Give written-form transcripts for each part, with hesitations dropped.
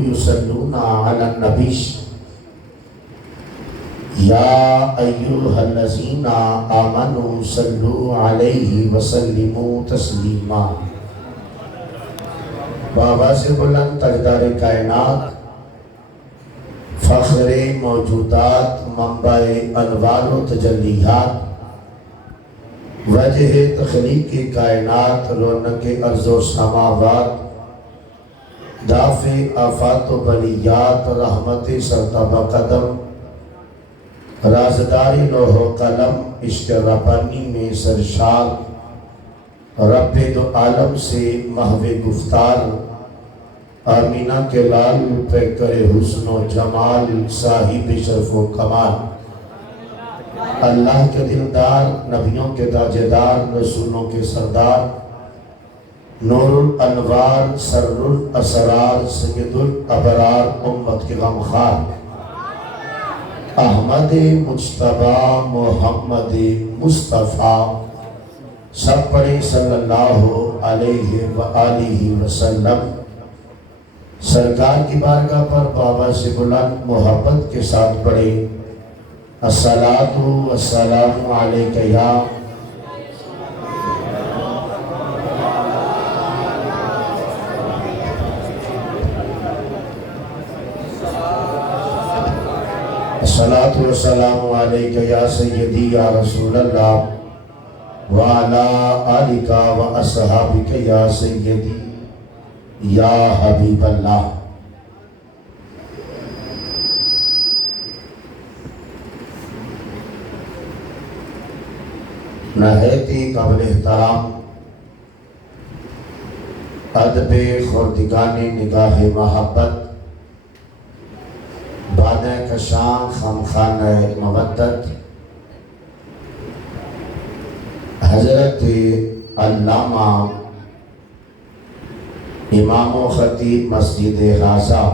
یصلون علی النبی یا ایھا الذین آمنوا صلوا علیہ وسلموا تسلیما۔ بابا سے بلند تاجدار کائنات، فخر موجودات، منبع انوار و تجلیات، وجہ تخلیق کائنات، رونق ارض و سماوات، دافع آفات و بلیات، رحمت سرتابہ قدم، رازدار لوح و قلم، عشق ربانی میں سرشار، رب دو عالم سے محو گفتار، آمینہ کے لال پیکر حسن و جمال، صاحب شرف و کمال، اللہ کے دلدار، نبیوں کے تاجدار، رسولوں کے سردار، نور الانوار، سر الاسرار، سید الابرار، امت کے غمخوار، احمد مجتبیٰ محمد مصطفیٰ، سب پڑھیں صلی اللہ علیہ وآلہ وسلم۔ سرکار کی بارگاہ پر بابا سے بلند محبت کے ساتھ پڑھیں الصلاۃ والسلام علیک یا الصلاۃ والسلام علیک یا سیدی یا رسول اللہ وعلا آلک و اصحابک یا سیدی یا حبیب اللہ۔ نہایتی قابل احترام ادب خردگان نگاہ محبت، بادہ کشاں خمخانہ مودت، حضرت علامہ امام و خطیب مسجد غازہ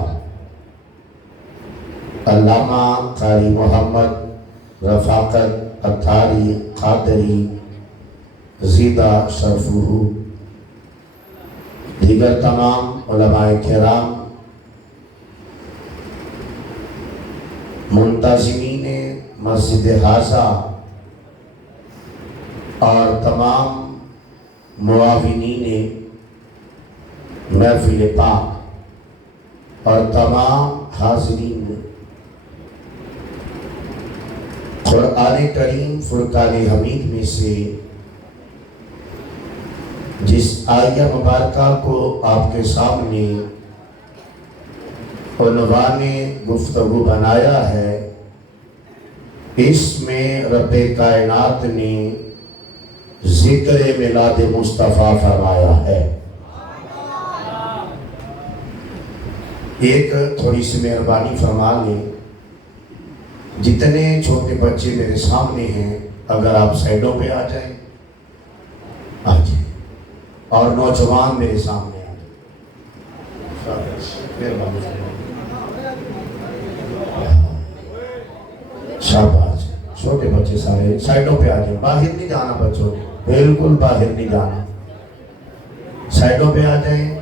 علامہ قاری محمد رفاقت اتھاری قادری زیدہ شرفہ، دیگر تمام علماء کرام، منتظمین مسجد غازہ اور تمام معاونین محفل پاک اور تمام حاضرین، قرآن کریم فرقان حمید میں سے جس آیہ مبارکہ کو آپ کے سامنے عنوان گفتگو بنایا ہے، اس میں رب کائنات نے ذکر میلاد مصطفیٰ فرمایا ہے۔ ایک تھوڑی سی مہربانی فرما لیں، جتنے چھوٹے بچے میرے سامنے ہیں اگر آپ سائڈوں پہ آ جائیں، آ جائیں، اور نوجوان میرے سامنے آ جائیں، مہربانی، شاباش، چھوٹے بچے سارے سائڈوں پہ آ جائیں، باہر نہیں جانا بچوں، بالکل باہر نہیں جانا، سائڈوں پہ آ جائیں،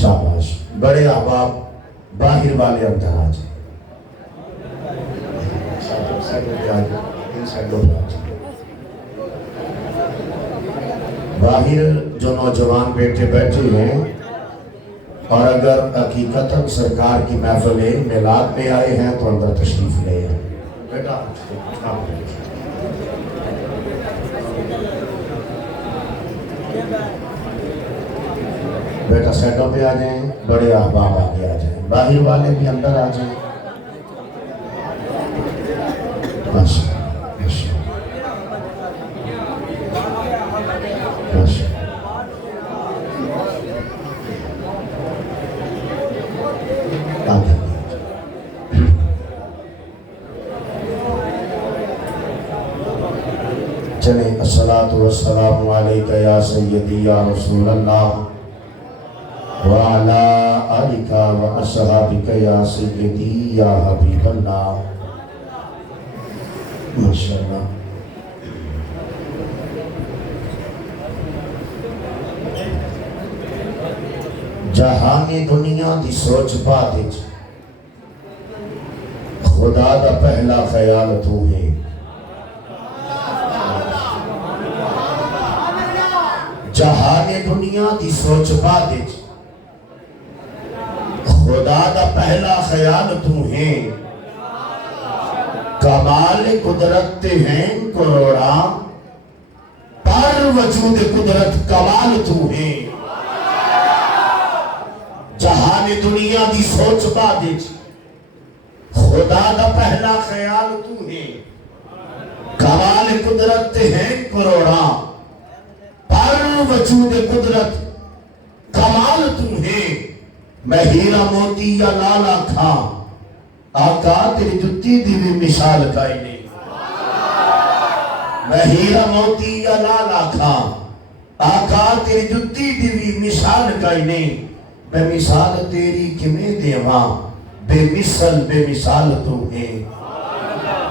شاباش، بڑے احباب باہر والے اندر آ جائیں، سائڈوں پہ آ جائیں، ان سائڈوں پہ آ جائیں۔ باہر جو نوجوان بیٹے بیٹھے ہیں اور اگر حقیقتاً سرکار کی محفل میلاد میں آئے ہیں تو اندر تشریف لے آئیں۔ بیٹا بیٹا سائڈوں پہ آ جائیں، بڑے احباب آگے آ جائیں، باہر والے بھی اندر آ جائیں۔ چلیں، الصلاۃ والسلام علیک یا سیدی یا رسول اللہ وعلا آلک و اصحابک یا سیدی یا حبیب اللہ۔ ماشاءاللہ، جہانی دنیا دی سوچ پا دے خدا دا پہلا خیال تو ہے جہانی دنیا دی سوچ پا دے خدا دا پہلا خیال تو ہے کمال قدرت ہیں کروڑا پر وجود قدرت کمال تو ہے جہان دنیا دی سوچ پا دے خدا دا پہلا خیال تو ہے کمال قدرت ہیں کروڑا پر وجود قدرت کمال تو ہے میں ہیرا موتی یا لالا کھا آقا تیری جتی دی بھی مثال کائی نہیں میں ہیرا موتی یا لالا کھا آقا تیری جتی دی بھی مثال کائی نہیں میں مثال تیری کمیں دیواں بے مثال تو ہے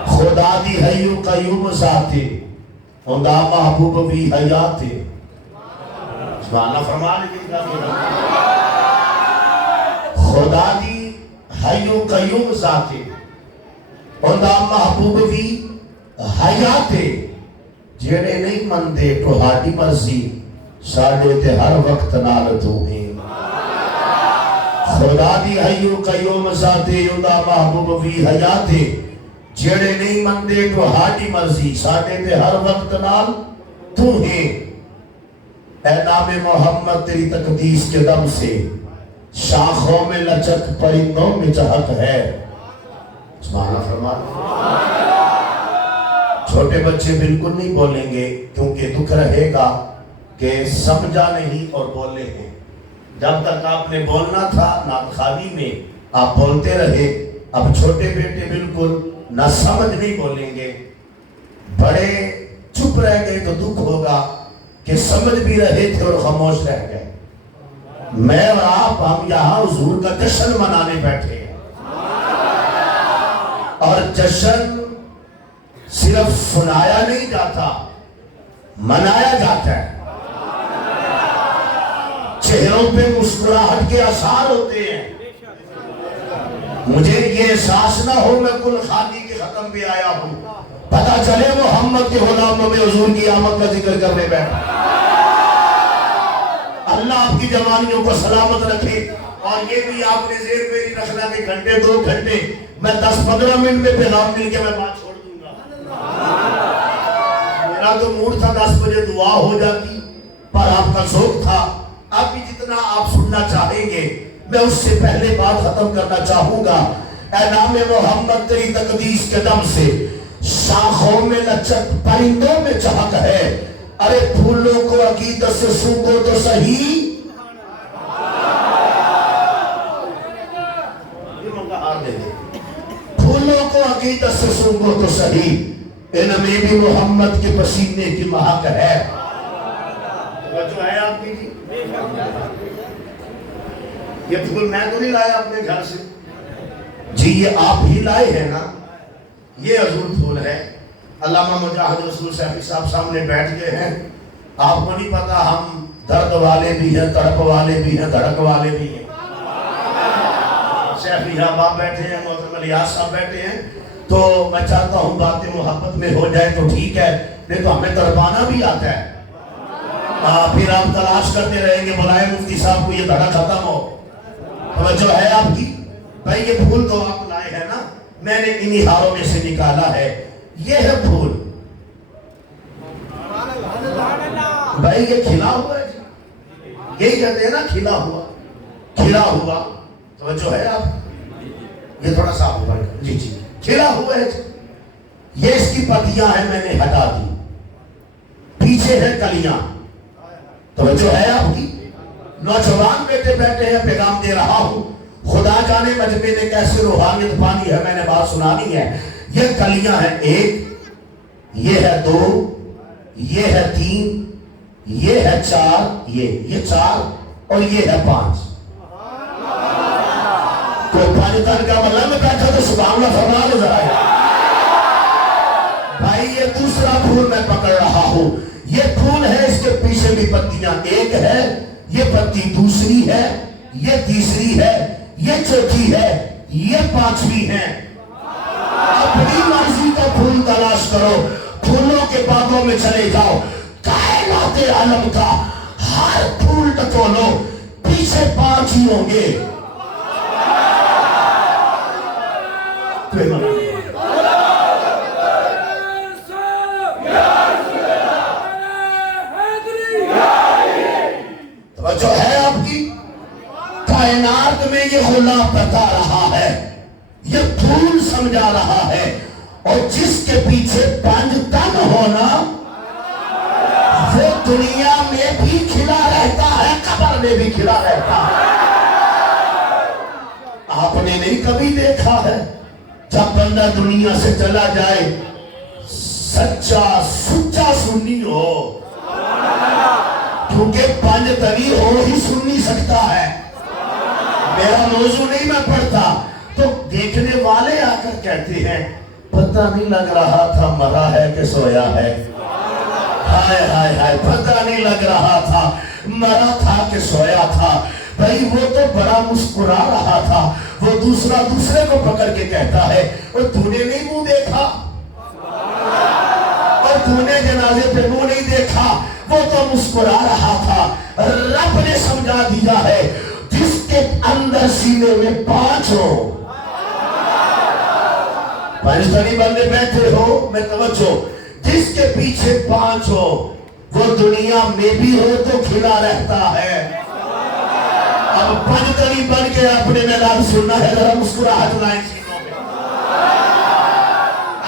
خدا دی حیو قیوم ذاتے خدا محبوب بھی حیاتے سبحان اللہ فرما لگے خدا دی حیو قیوم ذاتے خدا محبوب بھی حیاتے جیڑے نہیں مندے تو ہاٹی مرضی ساڑھے تے ہر وقت نال تو ہیں خدا دی حیو قیوم ذاتے خدا محبوب بھی حیاتے جیڑے نہیں مندے تو ہاٹی مرضی ساڑھے تے ہر وقت نال تو ہیں اے نام محمد تیری تقدیس کے دم سے شاخوں میں لچک پرندوں میں چہک ہے سبحان اللہ فرمان چھوٹے بچے بالکل نہیں بولیں گے کیونکہ دکھ رہے گا کہ سمجھا نہیں اور بولے ہیں جب تک آپ نے بولنا تھا نعت خوانی میں آپ بولتے رہے اب چھوٹے بیٹے بالکل نہ سمجھ نہیں بولیں گے بڑے چپ رہ گئے تو دکھ ہوگا کہ سمجھ بھی رہے تھے اور خاموش رہ گئے میں اور آپ ہم یہاں حضور کا جشن منانے بیٹھے ہیں اور جشن صرف سنایا نہیں جاتا منایا جاتا ہے چہروں پہ مسکراہٹ کے آثار ہوتے ہیں مجھے یہ احساس نہ ہو میں کل خالی کے ختم بھی آیا ہوں پتہ چلے محمد کے غلاموں میں حضور کی آمد کا ذکر کرنے بیٹھا اللہ آپ کی جوانیوں کو سلامت رکھے اور یہ بھی آپ نے زیر میری رکھنا کہ گھنٹے 2 گھنٹے میں 10-15 منٹ میں پیغام مل کے میں بات چھوڑ دوں گا میرا تو موڈ تھا 10 بجے دعا ہو جاتی پر آپ کا ذوق تھا اب بھی جتنا آپ سننا چاہیں گے میں اس سے پہلے بات ختم کرنا چاہوں گا اے نام محمد تیری تقدیس کے دم سے شاخوں میں لچک پرندوں میں چہک ہے ارے پھولوں کو عقیدت سے سونگو تو صحیح پھولوں کو عقیدت سے سونگو تو صحیح ان میں بھی محمد کے پسینے کی مہک ہے جو ہے آپ کی یہ پھول میں تو نہیں لایا اپنے گھر سے جی یہ آپ ہی لائے ہیں نا یہ حضور پھول ہے علامہ مجاہد رسول سیفی صاحب سامنے بیٹھ گئے ہیں آپ کو نہیں پتا ہم درد والے بھی ہیں تڑپ والے بھی ہیں دھڑک والے بھی ہیں سیفی صاحب آپ بیٹھے ہیں محترم الیاس صاحب بیٹھے ہیں تو میں چاہتا ہوں باتیں محبت میں ہو جائے تو ٹھیک ہے نہیں تو ہمیں تڑپانا بھی آتا ہے پھر آپ تلاش کرتے رہیں گے بلائے مفتی صاحب کو یہ دھڑک ختم ہو توجہ ہے آپ کی بھائی یہ پھول تو آپ لائے ہیں نا میں نے انہی ہاروں میں سے نکالا ہے یہ ہے پھول بھائی یہ کھلا ہوا ہے یہی کہتے ہیں نا کھلا ہوا توجہ ہے آپ یہ تھوڑا صاف ہوا ہے جی جی کھلا ہوا ہے یہ اس کی پتیاں ہیں میں نے ہٹا دی پیچھے ہے کلیاں توجہ ہے آپ کی نوجوان بیٹے بیٹھے ہیں پیغام دے رہا ہوں خدا جانے مجمع نے کیسے روحانیت پانی ہے میں نے بات سنانی ہے یہ کلیاں ہیں 1 یہ ہے 2 یہ ہے 3 یہ ہے 4 یہ 4 اور یہ ہے 5 کوئی پاکستان کا مطلب میں بیٹھا تو سبحان اللہ فرما لو ذرا بھائی یہ دوسرا پھول میں پکڑ رہا ہوں یہ پھول ہے اس کے پیچھے بھی پتیاں 1 ہے یہ پتی دوسری ہے یہ تیسری ہے، یہ چوتھی ہے، یہ پانچویں ہے۔ اپنی مرضی کا پھول تلاش کرو، پھولوں کے باغوں میں چلے جاؤ، کائنات عالم کا ہر پھول ٹٹولو، پیچھے 5 ہی ہوں گے۔ توجہ ہے آپ کی؟ کائنات میں یہ غلام بتا رہا ہے، یہ پھول سمجھا رہا ہے، اور جس کے پیچھے 5 تن ہونا وہ دنیا میں بھی کھلا رہتا ہے، قبر میں بھی کھلا رہتا ہے۔ آپ نے نہیں کبھی دیکھا ہے جب بندہ دنیا سے چلا جائے سچا سچا سنی ہو، کیونکہ 5 تنی ہو ہی سن نہیں سکتا ہے۔ میرا موضوع نہیں میں پڑھتا تو دیکھنے والے آ کر کہتے ہیں پتہ نہیں لگ رہا تھا مرا ہے کہ سویا ہے، ہائے ہائے ہائے، پتہ نہیں لگ رہا تھا مرا تھا کہ سویا تھا۔ بھائی وہ تو بڑا مسکرا رہا تھا، وہ دوسرا دوسرے کو پکڑ کے کہتا ہے اور تو نے نہیں منہ دیکھا، اور تو نے جنازے پہ منہ نہیں دیکھا، وہ تو مسکرا رہا تھا۔ رب نے سمجھا دیا ہے جس کے اندر سینے میں 5 ہو، 5 تنی بندے بیٹھے ہو، میں توجہ، جس کے پیچھے 5 ہو وہ دنیا میں بھی ہو تو کھلا رہتا ہے۔ اب 5 تنی بن کے اپنے میں لفظ سننا ہے، ذرا مسکراہٹ لائیں سینوں میں۔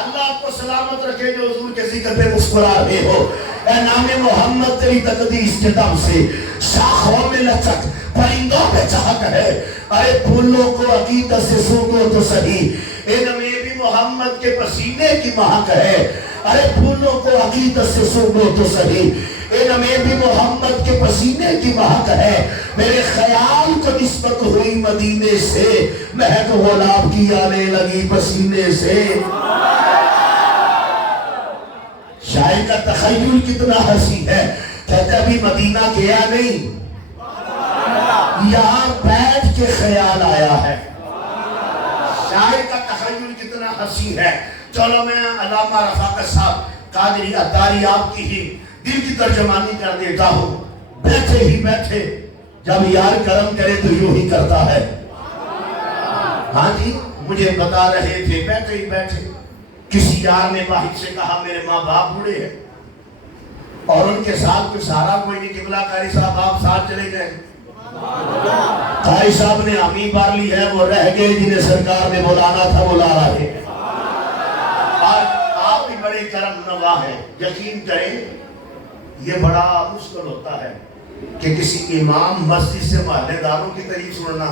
اللہ آپ کو سلامت رکھے جو حضور کے ذکر پہ مسکرا رہے ہو۔ اے نام محمد تیری تقدیس کے دم سے شاخوں میں لچک، پرندوں پہ چہک ہے، ارے پھولوں کو عقیدت سے سونگو تو صحیح، اے نبی محمد کے پسینے کی مہک ہے، ارے پھولوں کو عقیدت سے سونگو تو صحیح، اے نبی محمد کے پسینے کی مہک ہے، میرے خیال کو نسبت ہوئی مدینے سے، مہک غلاب کی آنے لگی پسینے سے۔ شاعر کا تخیل کتنا حسین ہے، کہتے ابھی مدینہ گیا نہیں، یہاں بیٹھ کے خیال آیا ہے۔ شاعر کا تخیل کتنا حسین ہے۔ چلو میں علامہ رفاقت صاحب قادری اتاری آپ کی ہی دل کی ترجمانی کر دیتا ہوں۔ بیٹھے ہی بیٹھے جب یار کرم کرے تو یوں ہی کرتا ہے۔ ہاں جی، مجھے بتا رہے تھے بیٹھے ہی بیٹھے کسی یار نے واحد سے کہا میرے ماں باپ بوڑھے ہیں اور ان کے ساتھ کوئی سارا کوئی نہیں، قبلہ قاری صاحب آپ ساتھ چلے گئے۔ قاری صاحب نے امی بار لی ہے، وہ رہ گئے جنہیں سرکار نے بلانا تھا بلا رہے ہیں۔ آپ بھی بڑے کرم نواز ہیں، یقین کریں یہ بڑا مشکل ہوتا ہے کہ کسی امام مسجد سے محلے داروں کی تعریف سننا،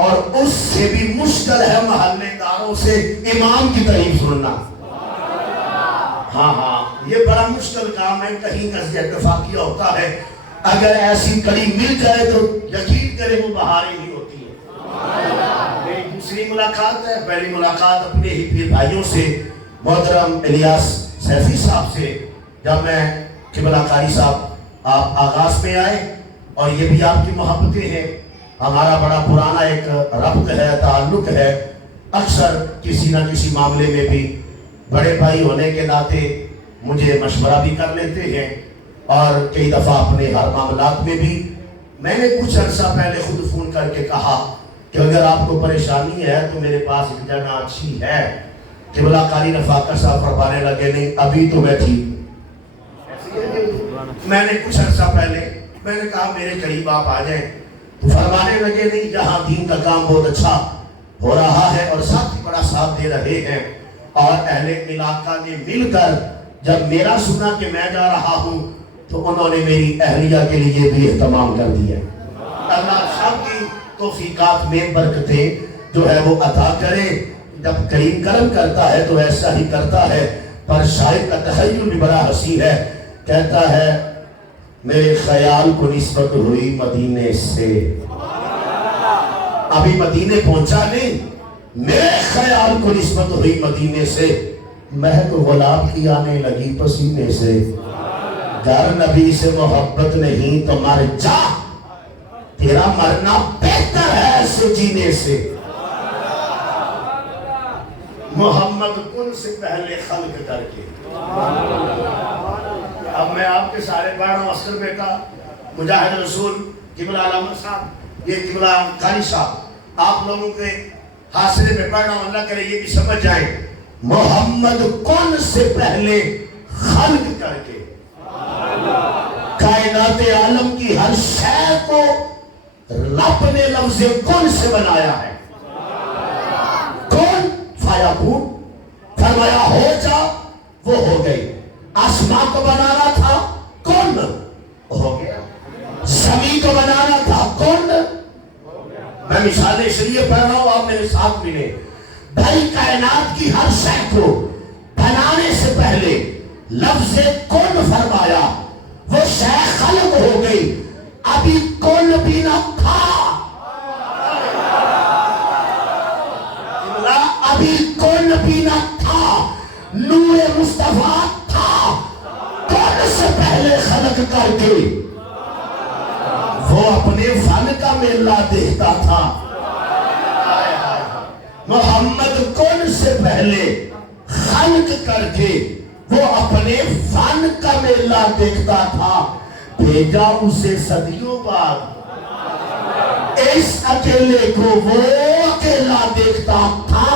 اور اس سے بھی مشکل ہے محلے داروں سے امام کی تعریف سننا۔ ہاں ہاں، یہ بڑا مشکل کام ہے، کہیں قصد اتفاقیہ ہوتا ہے، اگر ایسی کڑی مل جائے تو یقین کرے وہ بہار ہی نہیں ہوتی ہے۔ میری دوسری ملاقات ہے، پہلی ملاقات اپنے ہی پیر بھائیوں سے، محترم الیاس سیفی صاحب سے، جب میں قبلہ قاری صاحب آپ آغاز میں آئے، اور یہ بھی آپ کی محبتیں ہیں، ہمارا بڑا پرانا ایک ربط ہے، تعلق ہے، اکثر کسی نہ کسی معاملے میں بھی بڑے بھائی ہونے کے ناطے مجھے مشورہ بھی کر لیتے ہیں، اور کئی دفعہ اپنے ہر معاملات میں بھی میں نے کچھ عرصہ پہلے خود فون کر کے کہا کہ اگر آپ کو پریشانی ہے تو میرے پاس ایک جگہ اچھی ہے۔ قبلہ قاری رفاقت صاحب فرمانے لگے نہیں ابھی تو میں ٹھیک۔ میں نے کچھ عرصہ پہلے میں نے کہا میرے قریب آپ آ جائیں، تو فرمانے لگے نہیں جہاں دین کا کام بہت اچھا ہو رہا ہے اور ساتھ ہی بڑا ساتھ دے رہے ہیں، اور اہل علاقہ نے مل کر جب میرا سنا کہ میں جا رہا ہوں تو انہوں نے میری اہلیہ کے لیے بھی اہتمام کر دیا۔ اللہ سب کی توفیقات میں برکتیں جو ہے وہ عطا کرے، جب کریم کرم کرتا ہے تو ایسا ہی کرتا ہے۔ پر شاعر کا تخیل بھی بڑا حسین ہے، کہتا ہے میرے خیال کو نسبت ہوئی مدینے سے، ابھی مدینے پہنچا نہیں، میرے خیال کو نسبت ہوئی مدینے سے، مہک غلاب کی آنے لگی پسینے سے، گر نبی سے محبت نہیں تو مر جا، تیرا مرنا بہتر ہے ایسے جینے سے۔ محمد کن سے پہلے خلق کر کے۔ اب میں آپ کے سارے پڑھ رہا ہوں، اصغر بیٹا، مجاہد رسول، قبلہ علامہ صاحب، یہ قبلہ قاری صاحب، آپ لوگوں کے حاصلے میں پڑھ رہا ہوں، اللہ کرے یہ بھی سمجھ جائیں۔ محمد کن سے پہلے خلق کر کے کائنات عالم کی ہر شے کو رب نے لفظ کن سے بنایا ہے۔ کن فیکون، فرمایا ہو جا، وہ ہو گئی۔ آسمان کو بنانا تھا، کن ہو گیا۔ زمین کو بنانا تھا، کن۔ میں مثالیں اس لیے پڑھ رہا ہوں، آپ میرے ساتھ ملے۔ بھائی کائنات کی ہر شے کو بنانے سے پہلے لفظ کن فرمایا، وہ شے خلق ہو گئی، ابھی کن بھی نہ تھا، ابھی کن بھی نہ تھا، نور مصطفیٰ تھا، کن سے پہلے خلق کر کے وہ اپنے فن کا میلہ دیکھتا تھا۔ محمد کن سے پہلے خلق کر کے وہ اپنے فن کا میلہ دیکھتا تھا، بھیجا اسے صدیوں بعد اس اکیلے کو وہ اکیلا دیکھتا تھا۔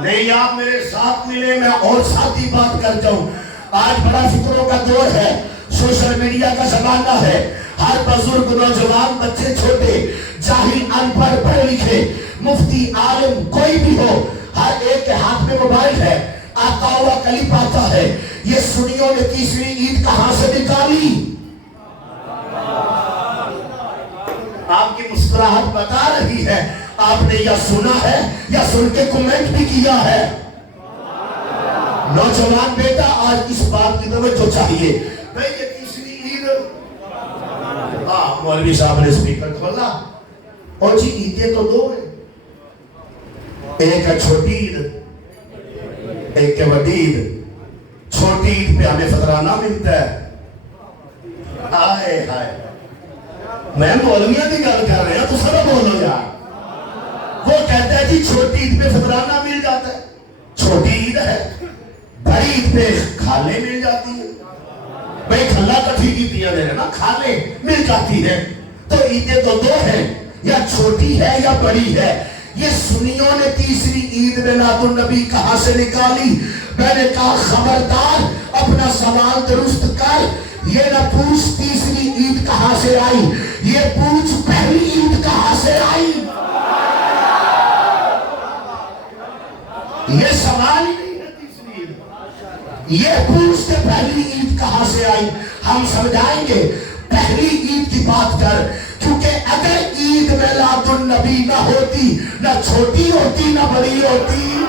نہیں آپ میرے ساتھ ملے، میں اور ساتھی بات کر جاؤں۔ آج بڑا فکروں کا دور ہے، سوشل میڈیا کا زمانہ ہے، ہر بزرگ، نوجوان، بچے، چھوٹے، جاہل، ان پڑھ، پڑھے لکھے، مفتی، عالم، کوئی بھی ہو، ہر ایک کے ہاتھ میں موبائل ہے، آتا ہوا کلپ آتا ہے، یہ سنیوں نے تیسری عید کہاں سے نکالی؟ آپ کی مسکراہٹ بتا رہی ہے آپ نے یا سنا ہے یا سن کے کمنٹ بھی کیا ہے۔ نوجوان بیٹا آج اس بات کی توجہ چاہیے، بھئی یہ تیسری عید، مولوی صاحب نے سپیکر کھولا، اور جی عیدیں تو دو ہیں، ایک ہے چھوٹی عید، ایک ہے بڑی عید۔ چھوٹی عید پہ ہمیں فطرانہ ملتا ہے، آئے ہائے، میں مولویوں کی گل کر رہے ہیں تو سب بولو یار۔ وہ کہتا ہے جی چھوٹی عید پہ فطرانہ مل جاتا ہے، چھوٹی عید ہے، بڑی عید پہ کھالیں مل جاتی ہے۔ بھئی کھلا کٹھی کی دیا دے رہے نا، کھالیں مل جاتی ہے، تو عیدیں تو دو ہیں، یا چھوٹی ہے یا بڑی ہے۔ یہ سنیوں نے تیسری عید میلاد النبی کہاں سے نکالی؟ میں نے کہا خبردار اپنا سوال درست کر، یہ نہ پوچھ تیسری عید کہاں سے آئی، یہ پوچھ پہلی عید کہاں سے آئی۔ یہ سوال ہی نہیں ہے تیسری عید، یہ پوچھ کے پہلی عید کہاں سے آئی۔ ہم سمجھائیں گے پہلی عید کی بات کر، کیونکہ اگر عید میلاد النبی نہ ہوتی، نہ چھوٹی ہوتی نہ بڑی ہوتی۔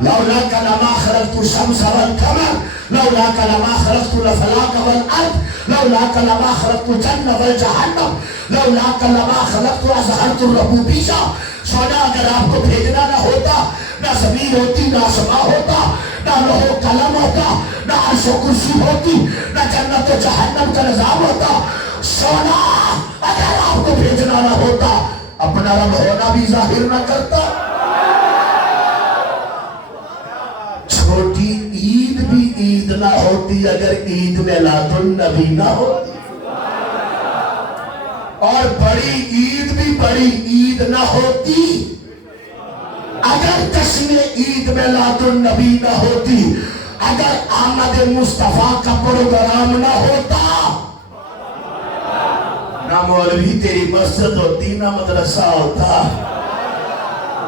لولاک لما خلقت الشمس والقمر، لولاک لما خلقت الافلاک والارض، لولاک لما خلقت الجنہ والجہنم، لولاک لما خلقت اظہرت الربوبیہ۔ سونا اگر آپ کو بھیجنا نہ ہوتا، نہ زمین ہوتی، نہ آسمان ہوتا، نہ لوح و قلم ہوتا، نہ عرش و کرسی ہوتی، نہ جنت و جہنم کا نظام ہوتا۔ سونا اگر آپ کو بھیجنا نہ ہوتا، اپنا رب ہونا بھی ظاہر نہ کرتا۔ چھوٹی عید بھی عید نہ ہوتی اگر عید میلاد النبی نہ ہوتی، اور بڑی عید بھی بڑی عید نہ ہوتی اگر جشن عید میلاد النبی نہ ہوتی، اگر آمد مصطفیٰ کا پروگرام نہ ہوتا۔ نہ مولوی تیری مسجد ہوتی، نہ مدرسہ ہوتا،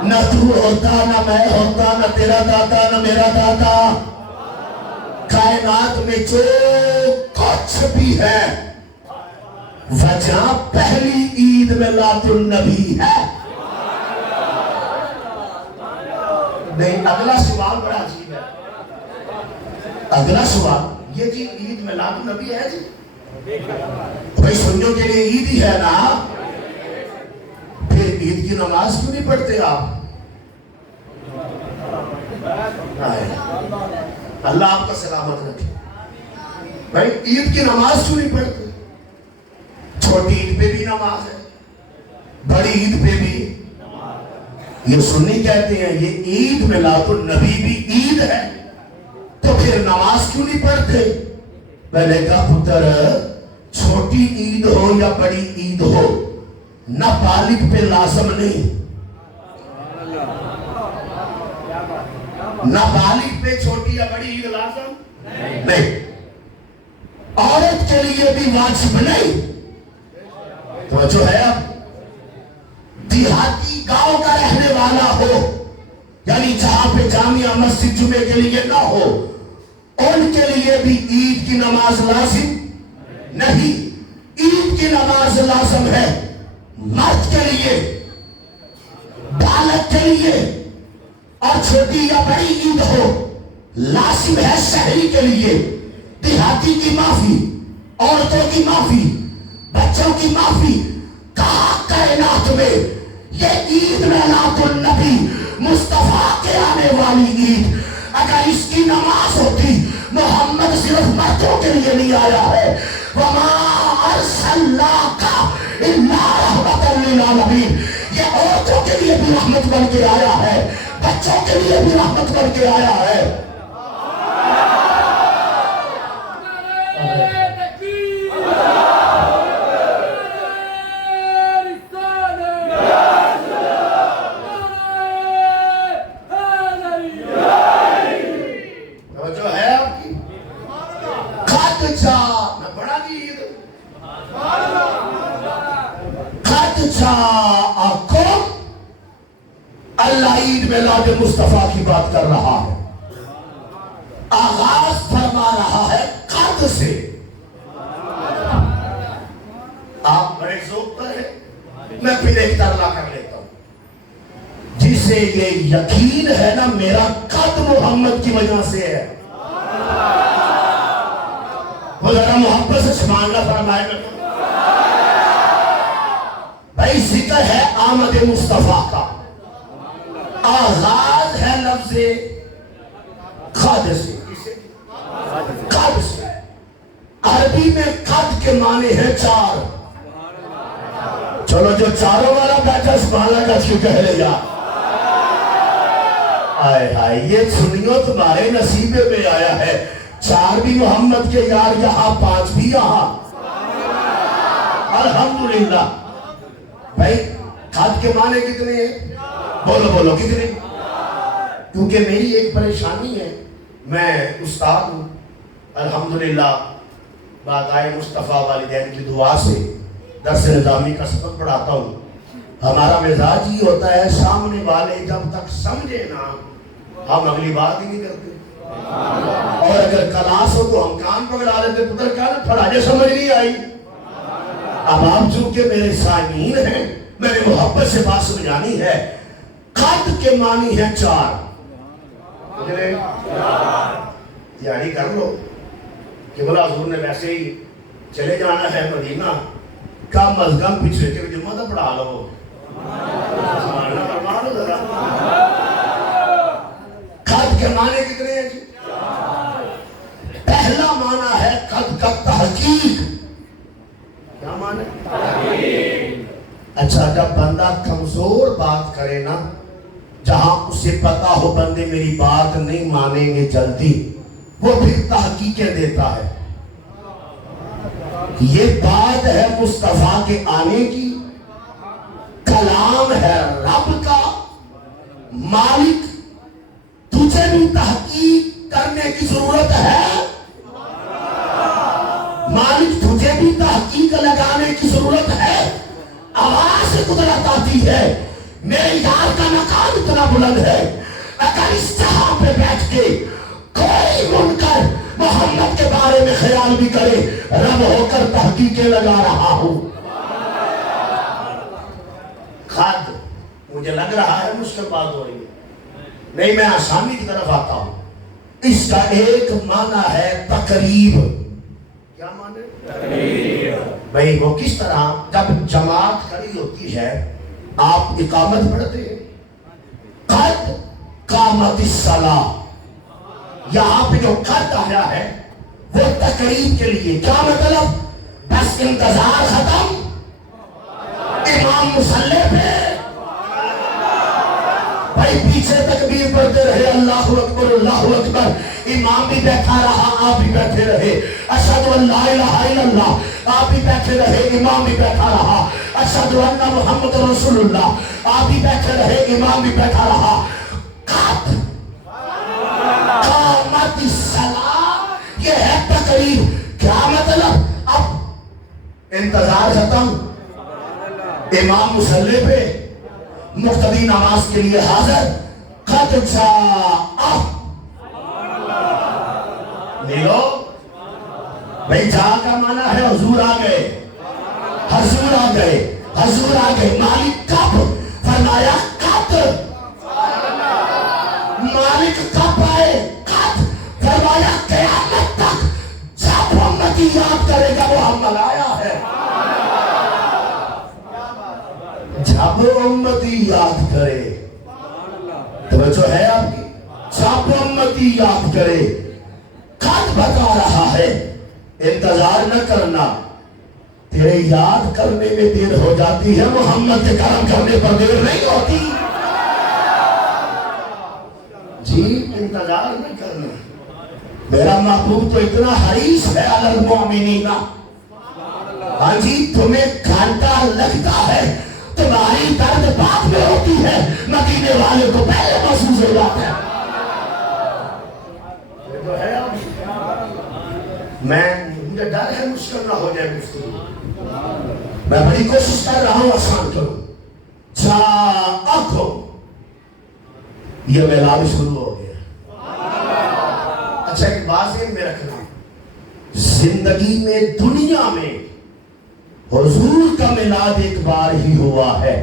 نہ تو ہوتا، نہ میں ہوتا، نہ تیرا دادا، نہ میرا دادا۔ کائنات میں جو کچھ بھی ہے وجہ پہلی عید میلاد النبی ہے۔ نہیں، اگلا سوال بڑا عجیب ہے۔ اگلا سوال یہ جی عید میلاد النبی ہے جی، بھائی سنیوں کے لیے عید ہی ہے نا، پھر عید کی نماز کیوں نہیں پڑھتے آپ؟ اللہ آپ کا سلامت رکھے۔ بھائی عید کی نماز کیوں نہیں پڑھتے؟ چھوٹی عید پہ بھی نماز ہے، بڑی عید پہ بھی۔ یہ سنی کہتے ہیں یہ عید میلاد النبی بھی عید ہے، تو پھر نماز کیوں نہیں پڑھتے؟ میں نے کہا پتر چھوٹی عید ہو یا بڑی عید ہو نابالغ پہ لازم نہیں، نابالغ پہ چھوٹی یا بڑی عید لازم نہیں، عورت کے لیے بھی واجب نہیں۔ تو جو ہے اب دیہاتی گاؤں کا رہنے والا ہو، یعنی جہاں پہ جامعہ مسجد جمعے کے لیے نہ ہو، ان کے لیے بھی عید کی نماز لازم نہیں۔ عید کی نماز لازم ہے مرد کے لیے، بالغ کے لیے، اور چھوٹی یا بڑی عید ہو لازم ہے شہری کے لیے۔ دیہاتی کی معافی، عورتوں کی معافی، بچوں کی معافی۔ کہا کائنات میں یہ عید میلاد النبی مصطفیٰ کے آنے والی عید، اگر اس کی نماز ہوتی، محمد صرف مردوں کے لیے نہیں آیا ہے، وَمَا أَرْسَلْنَاكَ إِلَّا رَحْمَةً لِّلْعَالَمِينَ، یہ عورتوں کے لیے بھی رحمت بن کے آیا ہے، بچوں کے لیے بھی رحمت بن کے آیا ہے۔ اللہ عید میلاد مصطفیٰ کی بات کر رہا ہے، آغاز فرما رہا ہے قد سے۔ آپ بڑے ذوق پر ہیں، میں پھر ایک ترلا کر لیتا ہوں۔ جسے یہ یقین ہے نا میرا قد محمد کی وجہ سے ہے، وہ ذرا محبت سے سبحان اللہ فرمائے گا۔ بھائی ذکر ہے آمد مصطفیٰ کا، آغاز ہے لفظ قد سے، قد سے۔ عربی میں قد کے معنی ہے چار۔ چلو جو چاروں والا بیٹھا سبحان اللہ کا کیوں کہہ لے گا؟ آئے ہائے یہ سنیو تمہارے نصیبے میں آیا ہے، چار بھی محمد کے یار یہاں، پانچ بھی یہاں، الحمدللہ۔ بھائی قد کے معنی کتنے ہیں؟ بولو بولو کتنے؟ کیونکہ میری ایک پریشانی ہے، میں استاد ہوں الحمدللہ، بادائے مصطفیٰ والدین کی دعا سے درس نظامی کا سبق پڑھاتا ہوں۔ ہمارا مزاج ہی ہوتا ہے سامنے والے جب تک سمجھے نا ہم اگلی بات ہی نہیں کرتے، اور اگر کلاس ہو تو ہم کان پکڑا لیتے، پتر کیا نا پڑھانے سمجھ نہیں آئی۔ اب آپ چونکہ میرے سامعین ہیں، میرے محبت سے بات سمجھانی ہے۔ قد کے معنی ہے چار، تیاری کر لو کہ بلا حضور نے ویسے ہی چلے جانا ہے مدینہ، کم از کم پچھلے کے جمعہ تو پڑھا لو۔ قد کے معنی کتنے ہیں جی؟ پہلا معنی ہے قد کا تحقیق۔ کیا معنی؟ اچھا جب بندہ کمزور بات کرے نا، جہاں اسے پتا ہو بندے میری بات نہیں مانیں گے جلدی، وہ پھر تحقیقیں دیتا ہے۔ یہ بات ہے مصطفیٰ کے آنے کی، کلام ہے رب کا، مالک تجھے بھی تحقیق کرنے کی ضرورت ہے، مالک تجھے بھی تحقیق لگانے کی ضرورت ہے۔ آواز سے قدرت آتی ہے، میرے یار کا مقام اتنا بلند ہے، اگر اس جہاں پہ بیٹھ کے کوئی منکر محمد کے بارے میں خیال بھی کرے، رب ہو کر تحقیقیں لگا رہا ہوں۔ خد مجھے لگ رہا ہے مشکل بات ہو رہی ہے، نہیں میں آسانی کی طرف آتا ہوں۔ اس کا ایک معنی ہے تقریب۔ کیا معنی؟ تقریب۔ بھئی وہ کس طرح جب جماعت کھڑی ہوتی ہے آپ اقامت پڑھتے ہیں، قد قامت الصلاۃ، یہاں پہ جو قد آیا ہے وہ تقریب کے لیے. کیا مطلب؟ بس انتظار ختم، امام مصلی پہ. بھائی پیچھے تکبیر پڑھتے رہے، اللہ اکبر اللہ اکبر، امام بھی بیٹھا رہا، آپ بھی بیٹھے رہے. اشہد ان لا الہ الا اللہ، آپ بھی بیٹھے رہے، امام بھی بیٹھا رہا. اشہد ان محمد رسول اللہ، آپ بھی بیٹھے رہے، امام بھی بیٹھا رہا. قامت الصلاۃ، یہ ہے تقریب. کیا مطلب؟ اب انتظار ختم، امام مصلی پہ، مقتدی نماز کے لیے حاضر. قد جاء، دیکھو بھئی جا کا معنی ہے حضور آ گئے، حضور آ گئے، حضور آ گئے. مالک کب؟ فرمایا قد. مالک کب آئے؟ قد. فرمایا قیامت تک جب امتی یاد کرے گا محمد آیا ہے. جب امتی یاد کرے، توجہ ہے آپ کی، جب امتی یاد کرے. قد بتا رہا ہے انتظار نہ کرنا، تیرے یاد کرنے میں دیر ہو جاتی ہے، محمد کے کرم کرنے پر دیر نہیں ہوتی. جی انتظار نہ کرنا. میرا محبوب تو اتنا حریص ہے علی المؤمنین. ہاں جی تمہیں گھنٹہ لگتا ہے، تمہاری درد بعد میں ہوتی ہے، مدینے والے کو پہلے محسوس ہو جاتا ہے. مجھے ڈر ہے مشکل نہ ہو جائے گفتگو، میں بڑی کوشش کر رہا ہوں آسان کروں. جاءکم، یہ میلاد شروع ہو گیا. اچھا ایک بات ذہن میں رکھنا، زندگی میں دنیا میں حضور کا میلاد ایک بار ہی ہوا ہے.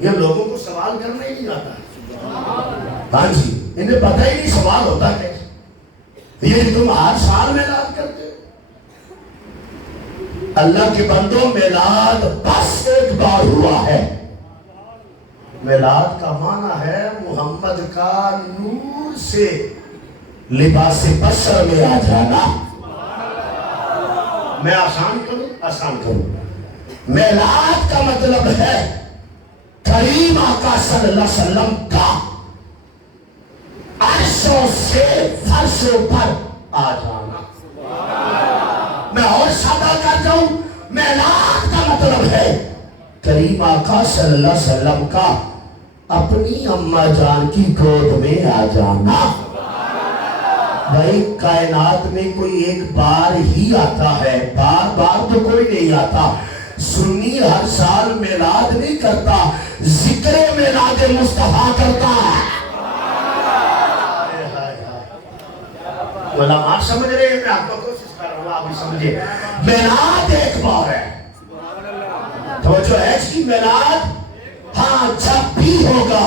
یہ لوگوں کو سوال کرنا ہی نہیں آتا. ہاں جی انہیں پتہ ہی نہیں سوال ہوتا ہے. یہ تم ہر سال میلاد کرتے. اللہ کے بندوں میلاد بس ایک بار ہوا ہے. میلاد کا معنی ہے محمد کا نور سے لباس بشر میں آ جانا. میں آسان کروں. میلاد کا مطلب ہے کریم آقا صلی اللہ علیہ وسلم کا عرشوں سے فرشوں پر آ جانا. میں اور سادہ کر جاؤں، میلاد کا مطلب ہے کریم آقا صلی اللہ علیہ وسلم کا اپنی اماں جان کی گود میں آ جانا. بھائی کائنات میں کوئی ایک بار ہی آتا ہے، بار بار تو کوئی نہیں آتا. سنی ہر سال میلاد نہیں کرتا، ذکر میلاد مصطفیٰ کرتا ہے. علماء سمجھ رہے ہیں، میں آپ کو کوشش کر رہا ہوں آپ بھی سمجھے. میلاد ایک بار ہے. توجہ ہے کہ میلاد ہاں جب بھی ہوگا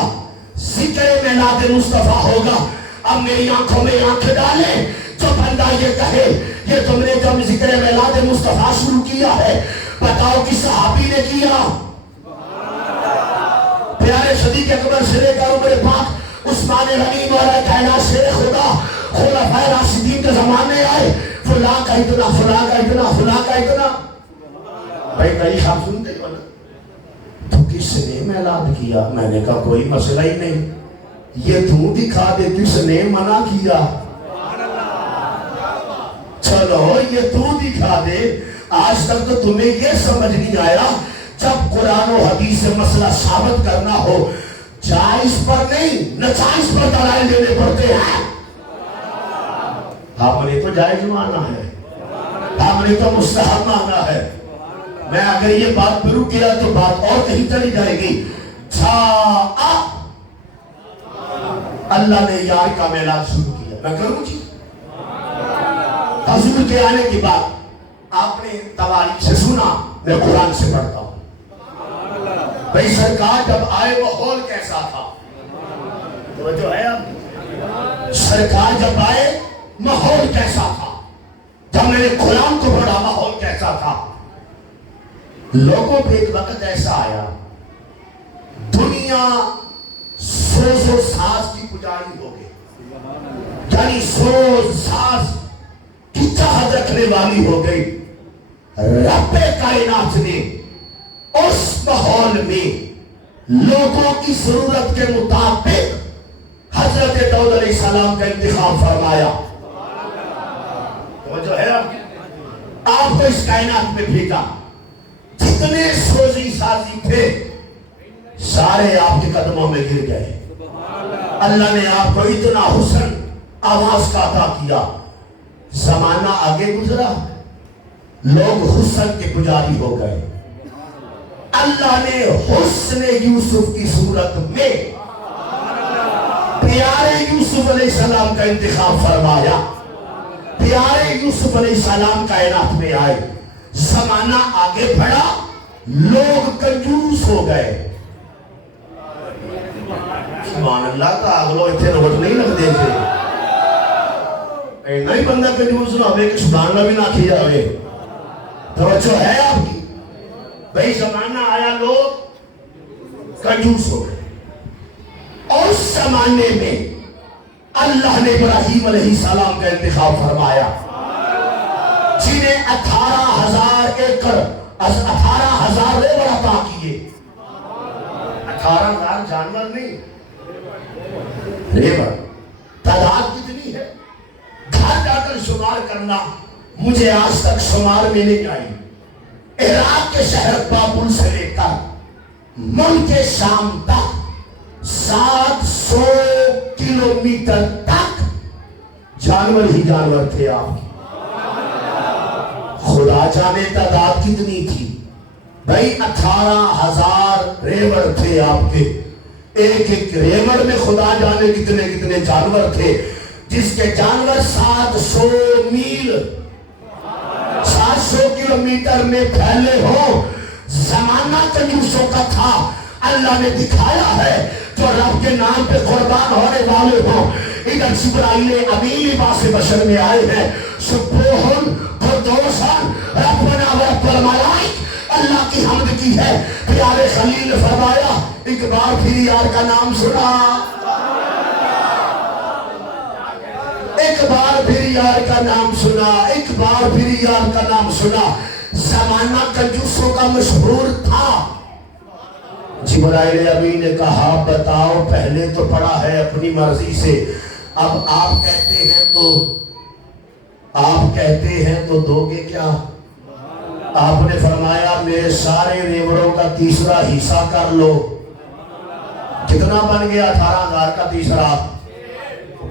ذکر میلاد مصطفیٰ ہوگا. اب میری آنکھوں میں آنکھ ڈالے جو بندہ یہ کہے یہ تم نے جب ذکر میلاد مصطفیٰ شروع کیا ہے، بتاؤ کہ صحابی نے کیا؟ پیارے صدیق اکبر سے لے کر عمر پاک عثمان غنی مولا کائنات شیر خدا خلفائے راشدین کے زمانے آئے، فلاں کا اتنا، فلاں کا اتنا، فلاں کا اتنا. بھائی کئی صاحب سنتے ہو نا، تو کس نے میلاد کیا؟ میں نے کہا کوئی مسئلہ ہی نہیں، یہ تو دکھا دے کس نے منع کیا. چلو یہ تو دکھا دے. آج تک تو تمہیں یہ سمجھ نہیں آیا جب قرآن و حدیث سے مسئلہ ثابت کرنا ہو جائز پر نہیں ناجائز پر دلائل دینے پڑتے ہیں. آپ نے تو جائز مانا ہے، آپ نے تو مستحب مانا ہے. میں اگر یہ بات پر رک گیا تو بات اور کہیں چلی جائے گی. اللہ نے یار کا میلاد شروع کیا. میں کروں جی حضور کے آنے کے بعد آپ نے تواریخ سے سنا، میں قرآن سے پڑھتا ہوں. بھئی سرکار جب آئے ماحول کیسا تھا؟ توجہ ہے اب؟ سرکار جب آئے ماحول کیسا تھا؟ جب میں نے قرآن کو پڑھا ماحول کیسا تھا؟ لوگوں پہ ایک وقت ایسا آیا دنیا سوز و ساز کی پجاری ہو گئی. یعنی سوز ساز کی چاہت رکھنے والی ہو گئی. رب کائنات نے اس ماحول میں لوگوں کی ضرورت کے مطابق حضرت داؤد علیہ السلام کا انتخاب فرمایا. تو جو ہے آپ کو اس کائنات میں بھیجا. جتنے سوزی سازی تھے سارے آپ کے قدموں میں گر گئے. اللہ نے آپ کو اتنا حسن آواز کا عطا کیا. زمانہ آگے گزرا, لوگ حسن کے پجاری ہو گئے. اللہ نے حسن یوسف کی صورت میں پیارے یوسف علیہ السلام کا انتخاب فرمایا. پیارے یوسف علیہ السلام کائنات میں آئے. زمانہ آگے بڑھا, لوگ کنجوس ہو گئے. سبحان اللہ کا اگلو اتنے روٹ نہیں لگ دے تھے. اینا ہی بندہ کنجوس نہ ہوئے کہ سبحان اللہ بھی نہ کیا ہوئے. توجہ ہے آپ کی؟ بھئی زمانہ آیا لوگ کنجوس ہو گئے. اور زمانے میں اللہ نے ابراہیم علیہ السلام کا انتخاب فرمایا, جنہیں 18,000 ایکڑ 18,000 لیبر عطا کیے. 18,000 جانور نہیں, لیبر. تعداد کتنی ہے گھر جا کر شمار کرنا, مجھے آج تک شمار میں نہیں آئی. عراق کے شہر بابل سے لے کر ملک شام تک 700 کلومیٹر تک جانور ہی جانور تھے. آپ کی خدا جانے تعداد کتنی تھی. بھائی 18,000 ریوڑ تھے آپ کے. ایک ایک ریوڑ میں خدا جانے کتنے کتنے جانور تھے, جس کے جانور 700 میل 700 کلومیٹر میں پھیلے ہو. زمانہ کنجوسوں کا تھا. اللہ نے دکھایا ہے جو رب کے نام پہ قربان ہونے والے ہوں. ادھر جبرائیل امین لباس بشر میں آئے ہیں. سبحان قدوسان ربنا ورب الملائک, اللہ کی حمد کی ہے. پیارے خلیل نے فرمایا ایک بار پھر یار کا نام سنا, ایک بار پھر یار کا نام سنا, ایک بار پھر یار کا نام سنا. زمانہ کنجوسوں کا مشہور تھا. جبرائیل امین نے کہا بتاؤ, پہلے تو پڑھا ہے اپنی مرضی سے, اب آپ کہتے ہیں تو دو گے کیا؟ آپ نے فرمایا میرے سارے ریوڑوں کا تیسرا حصہ کر لو. کتنا بن گیا؟ 18,000 کا تیسرا.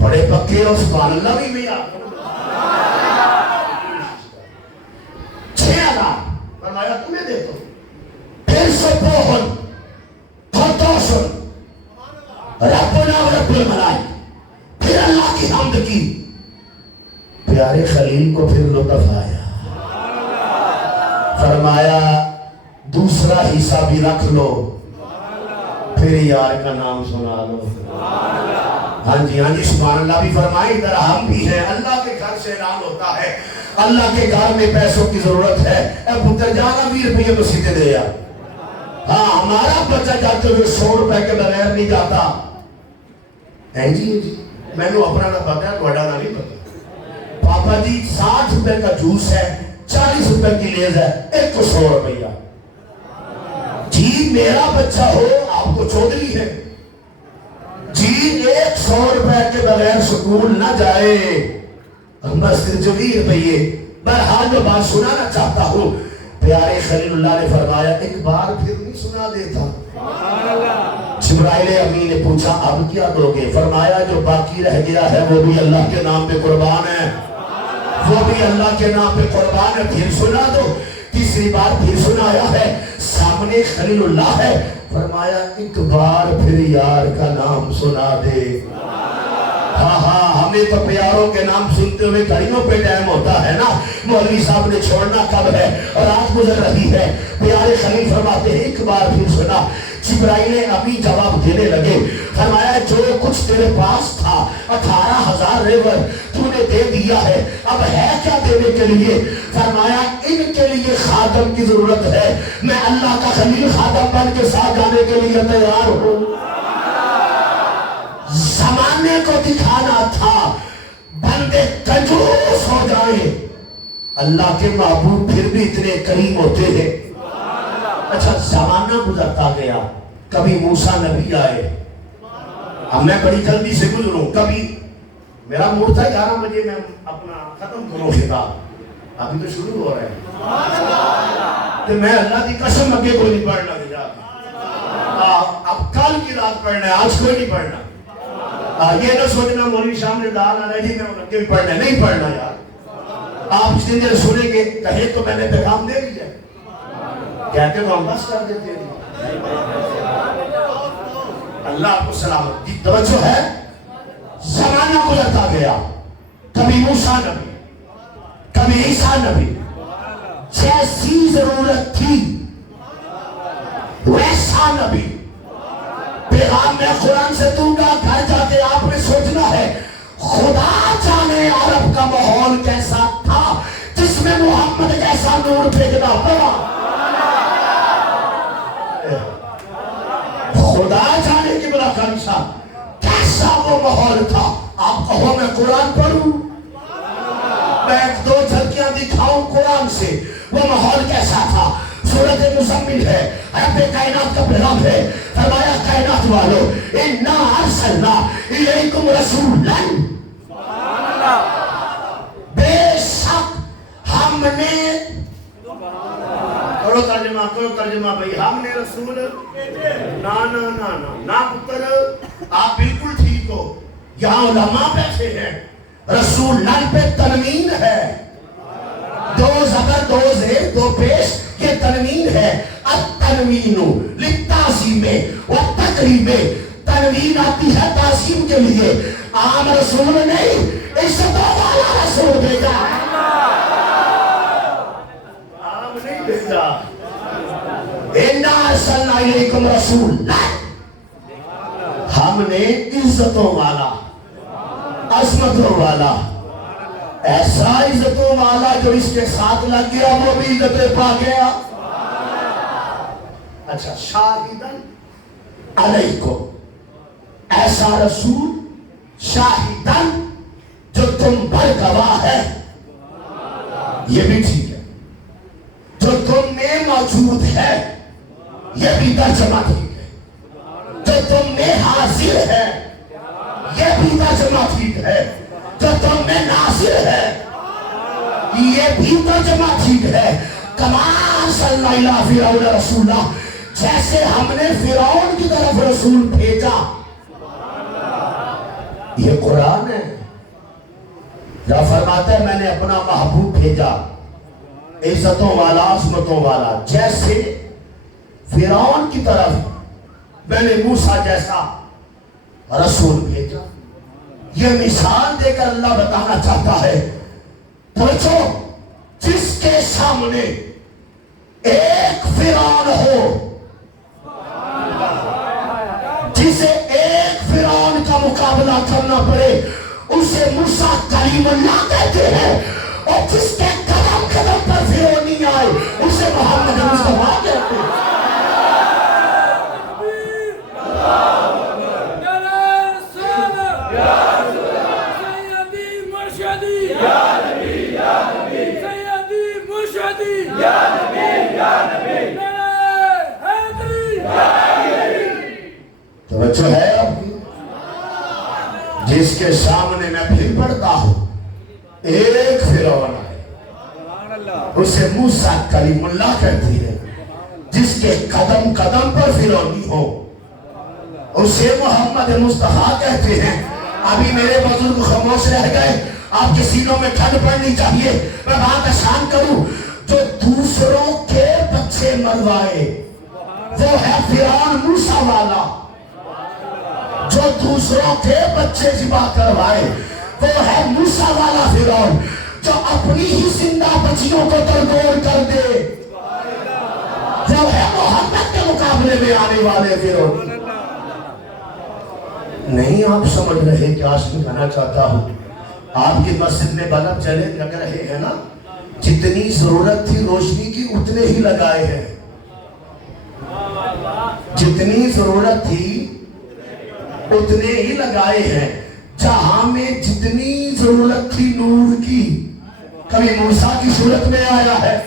بڑے پکے ہو, سبحان اللہ بھی بھیا. 6,000 فرمایا تمہیں دے دو. پھر سبحان قدوسن ربنا ورب الملائک, پھر اللہ کی حمد کی. پیارے خلیل کو پھر لطف آیا. فرمایا دوسرا حصہ بھی رکھ لو, پھر یار کا نام سنا لو. ہاں جی سبحان اللہ بھی فرمائے. ادھر ہم بھی ہیں, اللہ کے گھر سے اعلان ہوتا ہے اللہ کے گھر میں پیسوں کی ضرورت ہے. اے پتر جانا 20 روپے مسیح دے یار. ہاں ہمارا بچہ جاتے ہوئے 100 روپے کے بغیر نہیں جاتا. جی میں نے اپنا نہ پتا ہے, توڑا نہ نہیں پتا. پاپا جی 60 روپے کا جوس ہے, 40 روپے کی لیز ہے, ایک کو 100 روپیہ. جی میرا بچہ ہو, آپ کو چودھری ہے جی, 100 روپے کے بغیر سکول نہ جائے, بس 20 روپیے. بہرحال میں بات سنانا چاہتا ہوں. پیارے خلیل اللہ نے فرمایا ایک بار پھر نہیں سنا دیتا. جبرائیل امین نے پوچھا اب کیا دو گے؟ فرمایا جو باقی رہ گیا ہے وہ بھی اللہ کے نام پہ قربان ہے, وہ بھی اللہ کے نام پہ قربان ہے. پھر سنا دو. تیسری بار پھر سنایا ہے, سامنے خلیل اللہ ہے. فرمایا ایک بار پھر یار کا نام سنا دے. ہاں ہمیں تو پیاروں کے نام سنتے ہوئے گھڑیوں پہ ٹائم ہوتا ہے نا, مولوی صاحب نے چھوڑنا کب ہے اور رات گزر رہی ہے. پیارے خلیل فرماتے ہیں ایک بار پھر سنا. جبرائیل امین جواب دینے لگے. فرمایا جو کچھ تیرے پاس تھا 18,000 ریوڑ تو نے دے دیا ہے, اب ہے کیا دینے کے لیے؟ فرمایا ان کے لیے خادم کی ضرورت ہے, میں اللہ کا خلیل خادم بن کے ساتھ جانے کے لیے تیار ہوں. زمانے کو دکھانا تھا بندے کنجوس ہو جائیں اللہ کے محبوب پھر بھی اتنے کریم ہوتے ہیں. اچھا زمانہ گزرتا گیا, کبھی موسیٰ نبی آئے. اب میں بڑی جلدی سے گزروں, کبھی میرا موڈ تھا 11 بجے میں اپنا ختم کروں خطاب, ابھی تو شروع ہو رہا ہے. تو میں اللہ کی قسم اگے کوئی نہیں پڑھنا گیا, اب کل کی رات پڑھنا ہے, آج کوئی نہیں پڑھنا. یہ نہ سوچنا مولوی شام نے دال آنا جی میں اگے بھی پڑھنا ہے, نہیں پڑھنا یار. آپ اس دن جب سنیں گے کہے تو میں نے پیغام دے دیا, کہتے تو ہم بس کر دیتے ہیں. اللہ آپ کو سلامت کی توجہ ہے. زمانہ گزرتا گیا, کبھی موسیٰ نبی, کبھی عیسیٰ نبی. جیسی ضرورت تھی ویسا نبی. پیغام میں قرآن سے دوں گا, گھر جا کے آپ نے سوچنا ہے خدا جانے عرب کا ماحول کیسا تھا جس میں محمد کیسا نور بھیجنا پڑا. خدا جانے کی بلا خالصہ کیسا وہ ماحول تھا. آپ کہو میں قرآن پڑھوں, میں ایک دو جھلکیاں دکھاؤں قرآن سے وہ ماحول کیسا تھا. سورۃ مزمل ہے, رب کائنات کا پیغام ہے. فرمایا کائنات والو انا ارسلنا الیکم رسولا, بے شک ہم نے, کرو ترجمہ بھائی, ہم نے رسول نا نا نا نا نا پتر آپ بالکل ٹھیک ہو. یہاں علماء بیٹھے ہیں, رسول لن پہ تنوین ہے, دو زبر دو زیر دو پیش, یہ تنوین ہے. التنوین للتعظیم والتکریم, تنوین آتی ہے تعظیم کے لیے. عام رسول نہیں, عزتوں والا رسول بھیجا, عام نہیں بھیجا. انا ارسلنا الیکم رسولا, ہم نے عزتوں والا, عظمتوں والا, ایسا عزتوں والا جو اس کے ساتھ لگ گیا وہ بھی عزتیں پا گیا. اچھا شاہدن علیکم, ایسا رسول شاہدن جو تم پر گواہ ہے, یہ بھی ٹھیک ہے. جو تم میں موجود ہے یہ بھی ترجمہ ٹھیک ہے. جو تم میں حاضر ہے یہ بھی ترجمہ ٹھیک ہے. جو تم میں ناصر ہے یہ بھی ترجمہ ٹھیک ہے. کما ارسلنا الی فرعون رسولا, جیسے ہم نے فرعون کی طرف رسول بھیجا. یہ قرآن ہے جہاں فرماتا ہے میں نے اپنا محبوب بھیجا, عزتوں والا, عظمتوں والا. جیسے فرعون کی طرف میں نے موسیٰ جیسا رسول بھیجا. یہ مثال دے کر اللہ بتانا چاہتا ہے توجہ, جس کے سامنے ایک فرعون ہو, جسے ایک فرعون کا مقابلہ کرنا پڑے, اسے موسیٰ کلیم اللہ کہتے ہیں. اور جس کے قدم قدم پر فرعون نہیں آئے اسے محمد مصطفیٰ کہتے ہیں. توجہ ہے آپ کی, جس کے سامنے میں پھر پڑھتا ہوں ایک فرعون آئے, اسے موسیٰ کلیم اللہ کہتی ہے. جس کے قدم قدم پر فرعونی ہو اسے محمد مصطفیٰ کہتے ہیں. ابھی میرے بزرگ خاموش رہ گئے, آپ کے سینوں میں ٹھنڈ پڑنی چاہیے. میں بات آسان کروں, جو دوسروں کے بچے مروائے وہ ہے فرعون موسیٰ والا. جو دوسروں کے بچے ذبح کروائے وہ ہے موسیٰ والا فرعون. جو اپنی ہی زندہ بچیوں کو تربور کر دے وہ ہے محمد کے مقابلے میں آنے والے فرعون. نہیں آپ سمجھ رہے کیا سمجھانا چاہتا ہوں. آپ کی مسجد میں بلب جلے لگ رہے ہیں نا, جتنی ضرورت تھی روشنی کی اتنے ہی لگائے ہیں. جتنی ضرورت تھی اتنے ہی لگائے ہیں. جہاں میں جتنی ضرورت تھی نور کی، کبھی موسیٰ کی صورت میں آیا ہے،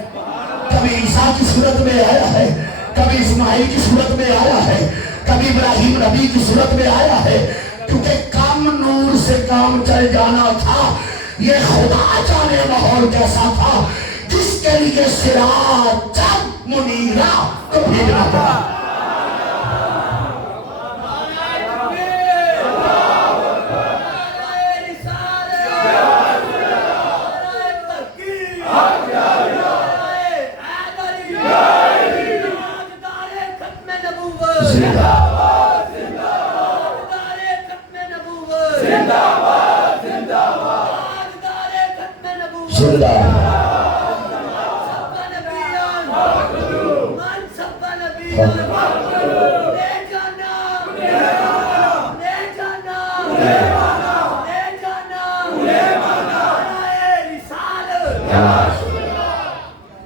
کبھی عیسیٰ کی صورت میں آیا ہے، کبھی اسماعیل کی صورت میں آیا ہے، کبھی ابراہیم نبی کی صورت میں آیا ہے، کیونکہ کم نور سے کام چل جانا تھا۔ یہ خدا جانے ماحول کیسا تھا جس کے لیے سراجا منیرہ کو بھیجنا پڑا۔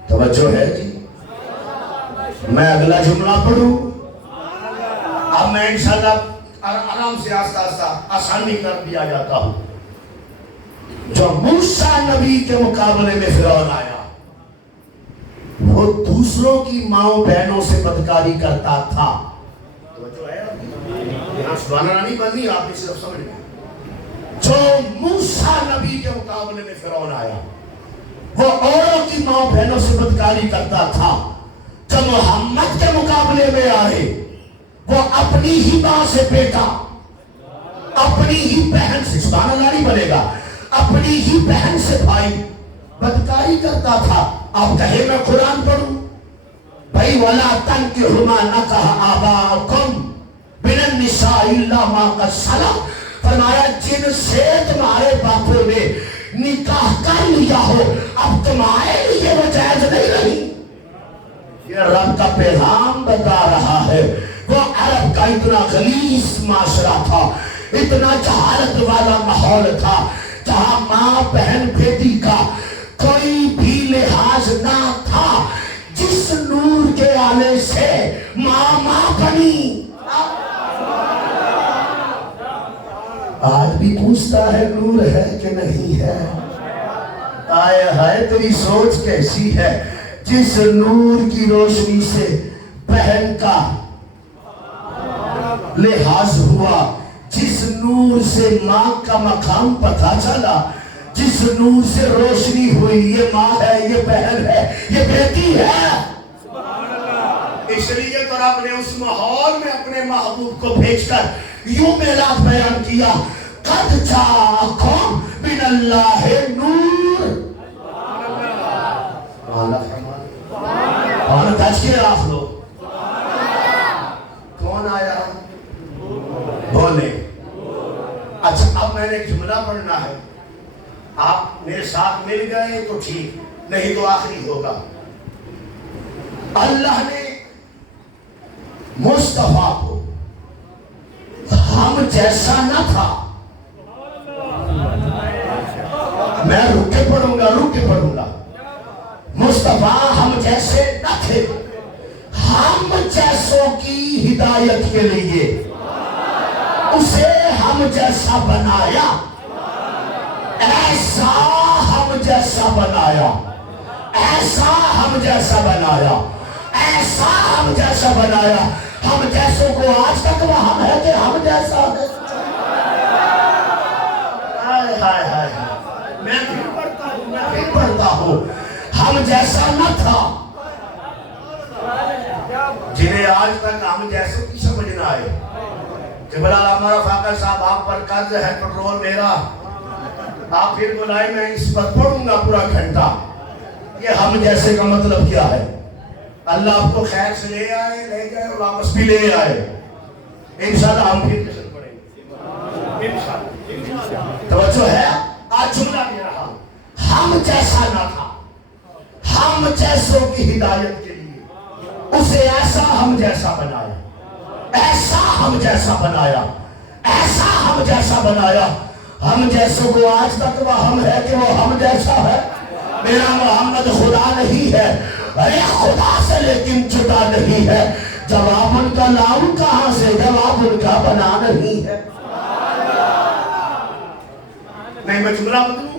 توجہ ہے جی؟ میں اگلا جملہ پڑھوں، اب میں انشاءاللہ آرام سے آستہ آستہ آسانی کر دیا جاتا ہوں۔ جو موسیٰ نبی کے مقابلے میں فرعون آیا، وہ دوسروں کی ماؤں بہنوں سے بدکاری کرتا تھا۔ توجہ ہے؟ یہاں سبحان اللہ نہیں بننی، آپ نے صرف سمجھ لیں۔ جو موسیٰ نبی کے مقابلے میں فرعون آیا، وہ اوروں کی ماں بہنوں سے بدکاری کرتا تھا۔ جو محمد کے مقابلے میں آئے، وہ اپنی ہی ماں سے بیٹا، اپنی ہی بہن سے، سبحان اللہ نہیں بنے گا، اپنی ہی بہن سے بھائی بدکاری کرتا تھا۔ آپ کہے میں قرآن پڑھوں بھائی، وَلَا تَنْكِحُوا مَا نَكَحَ آبَاؤُكُمْ مِنَ النِّسَاءِ إِلَّا مَا قَدْ سَلَفَ، فرمایا جن سے تمہارے باپوں نے نکاح کر لیا ہو اب تمہارے لیے وہ جائز نہیں رہی۔ یہ رب کا پیغام بتا رہا ہے۔ وہ عرب کا اتنا غلیظ معاشرہ تھا، اتنا جہالت والا ماحول تھا، جہاں ماں بہن بیٹی کا کوئی بھی لحاظ نہ تھا۔ جس نور کے آنے سے ماں بنی، آج بھی پوچھتا ہے نور ہے کہ نہیں ہے؟ آئے ہائے تیری سوچ کیسی ہے؟ جس نور کی روشنی سے بہن کا لحاظ ہوا، جس نور سے ماں کا مقام پتہ چلا، جس نور سے روشنی ہوئی، یہ ماں ہے، یہ بہن ہے، یہ بیٹی ہے۔ اس لیے تو رب نے اس ماحول میں اپنے محبوب کو بھیج کر یوں میلاد بیان کیا، قد جاءکم من اللہ نور۔ اور تذکیر آپ لوگ، کون آیا؟ بولے۔ اچھا اب میں نے ایک جملہ پڑھنا ہے، آپ میرے ساتھ مل گئے تو ٹھیک، نہیں تو آخری ہوگا۔ اللہ نے مصطفیٰ کو ہم جیسا نہ تھا، میں رک کے پڑھوں گا، مصطفیٰ ہم جیسے نہ تھے، ہم جیسوں کی ہدایت کے لیے اسے ہم جیسا بنایا، ایسا ہم جیسا بنایا، ایسا ہم جیسا بنایا، ایسا ہم جیسا بنایا۔ ہم جیسوں کو آج تک وہاں ہے کہ ہم جیسا ہے۔ میں پھر پڑھتا ہوں، ہم جیسا نہ تھا، جنہیں آج تک ہم جیسوں کی سمجھ نہ آئے۔ جبرال ہمارا فاقہ صاحب آپ پر قرض ہے، پٹرول میرا، آپ پھر بلائیں، میں اس پر پڑھوں گا پورا گھنٹہ۔ یہ ہم جیسے کا مطلب کیا ہے؟ اللہ آپ کو خیر سے لے آئے، لے گئے اور واپس بھی لے آئے۔ انشاءاللہ ہم پھر جشن پڑھیں گے، انشاءاللہ۔ توجہ ہے؟ آج جملہ دے رہا ہوں، ہم جیسا نہ تھا، ہم جیسوں کی ہدایت کے لیے اسے ایسا ہم جیسا بنایا، ایسا ہم جیسا بنایا، ایسا ہم جیسا بنایا۔ ہم جیسوں کو آج تک وہ ہم ہے کہ وہ ہم جیسا ہے۔ میرا محمد خدا نہیں ہے، ارے خدا سے لیکن جدا نہیں ہے۔ جواب ان کا لاؤں کہاں سے؟ جواب ان کا بنا نہیں ہے۔ نہیں میں جملہ بدلوں؟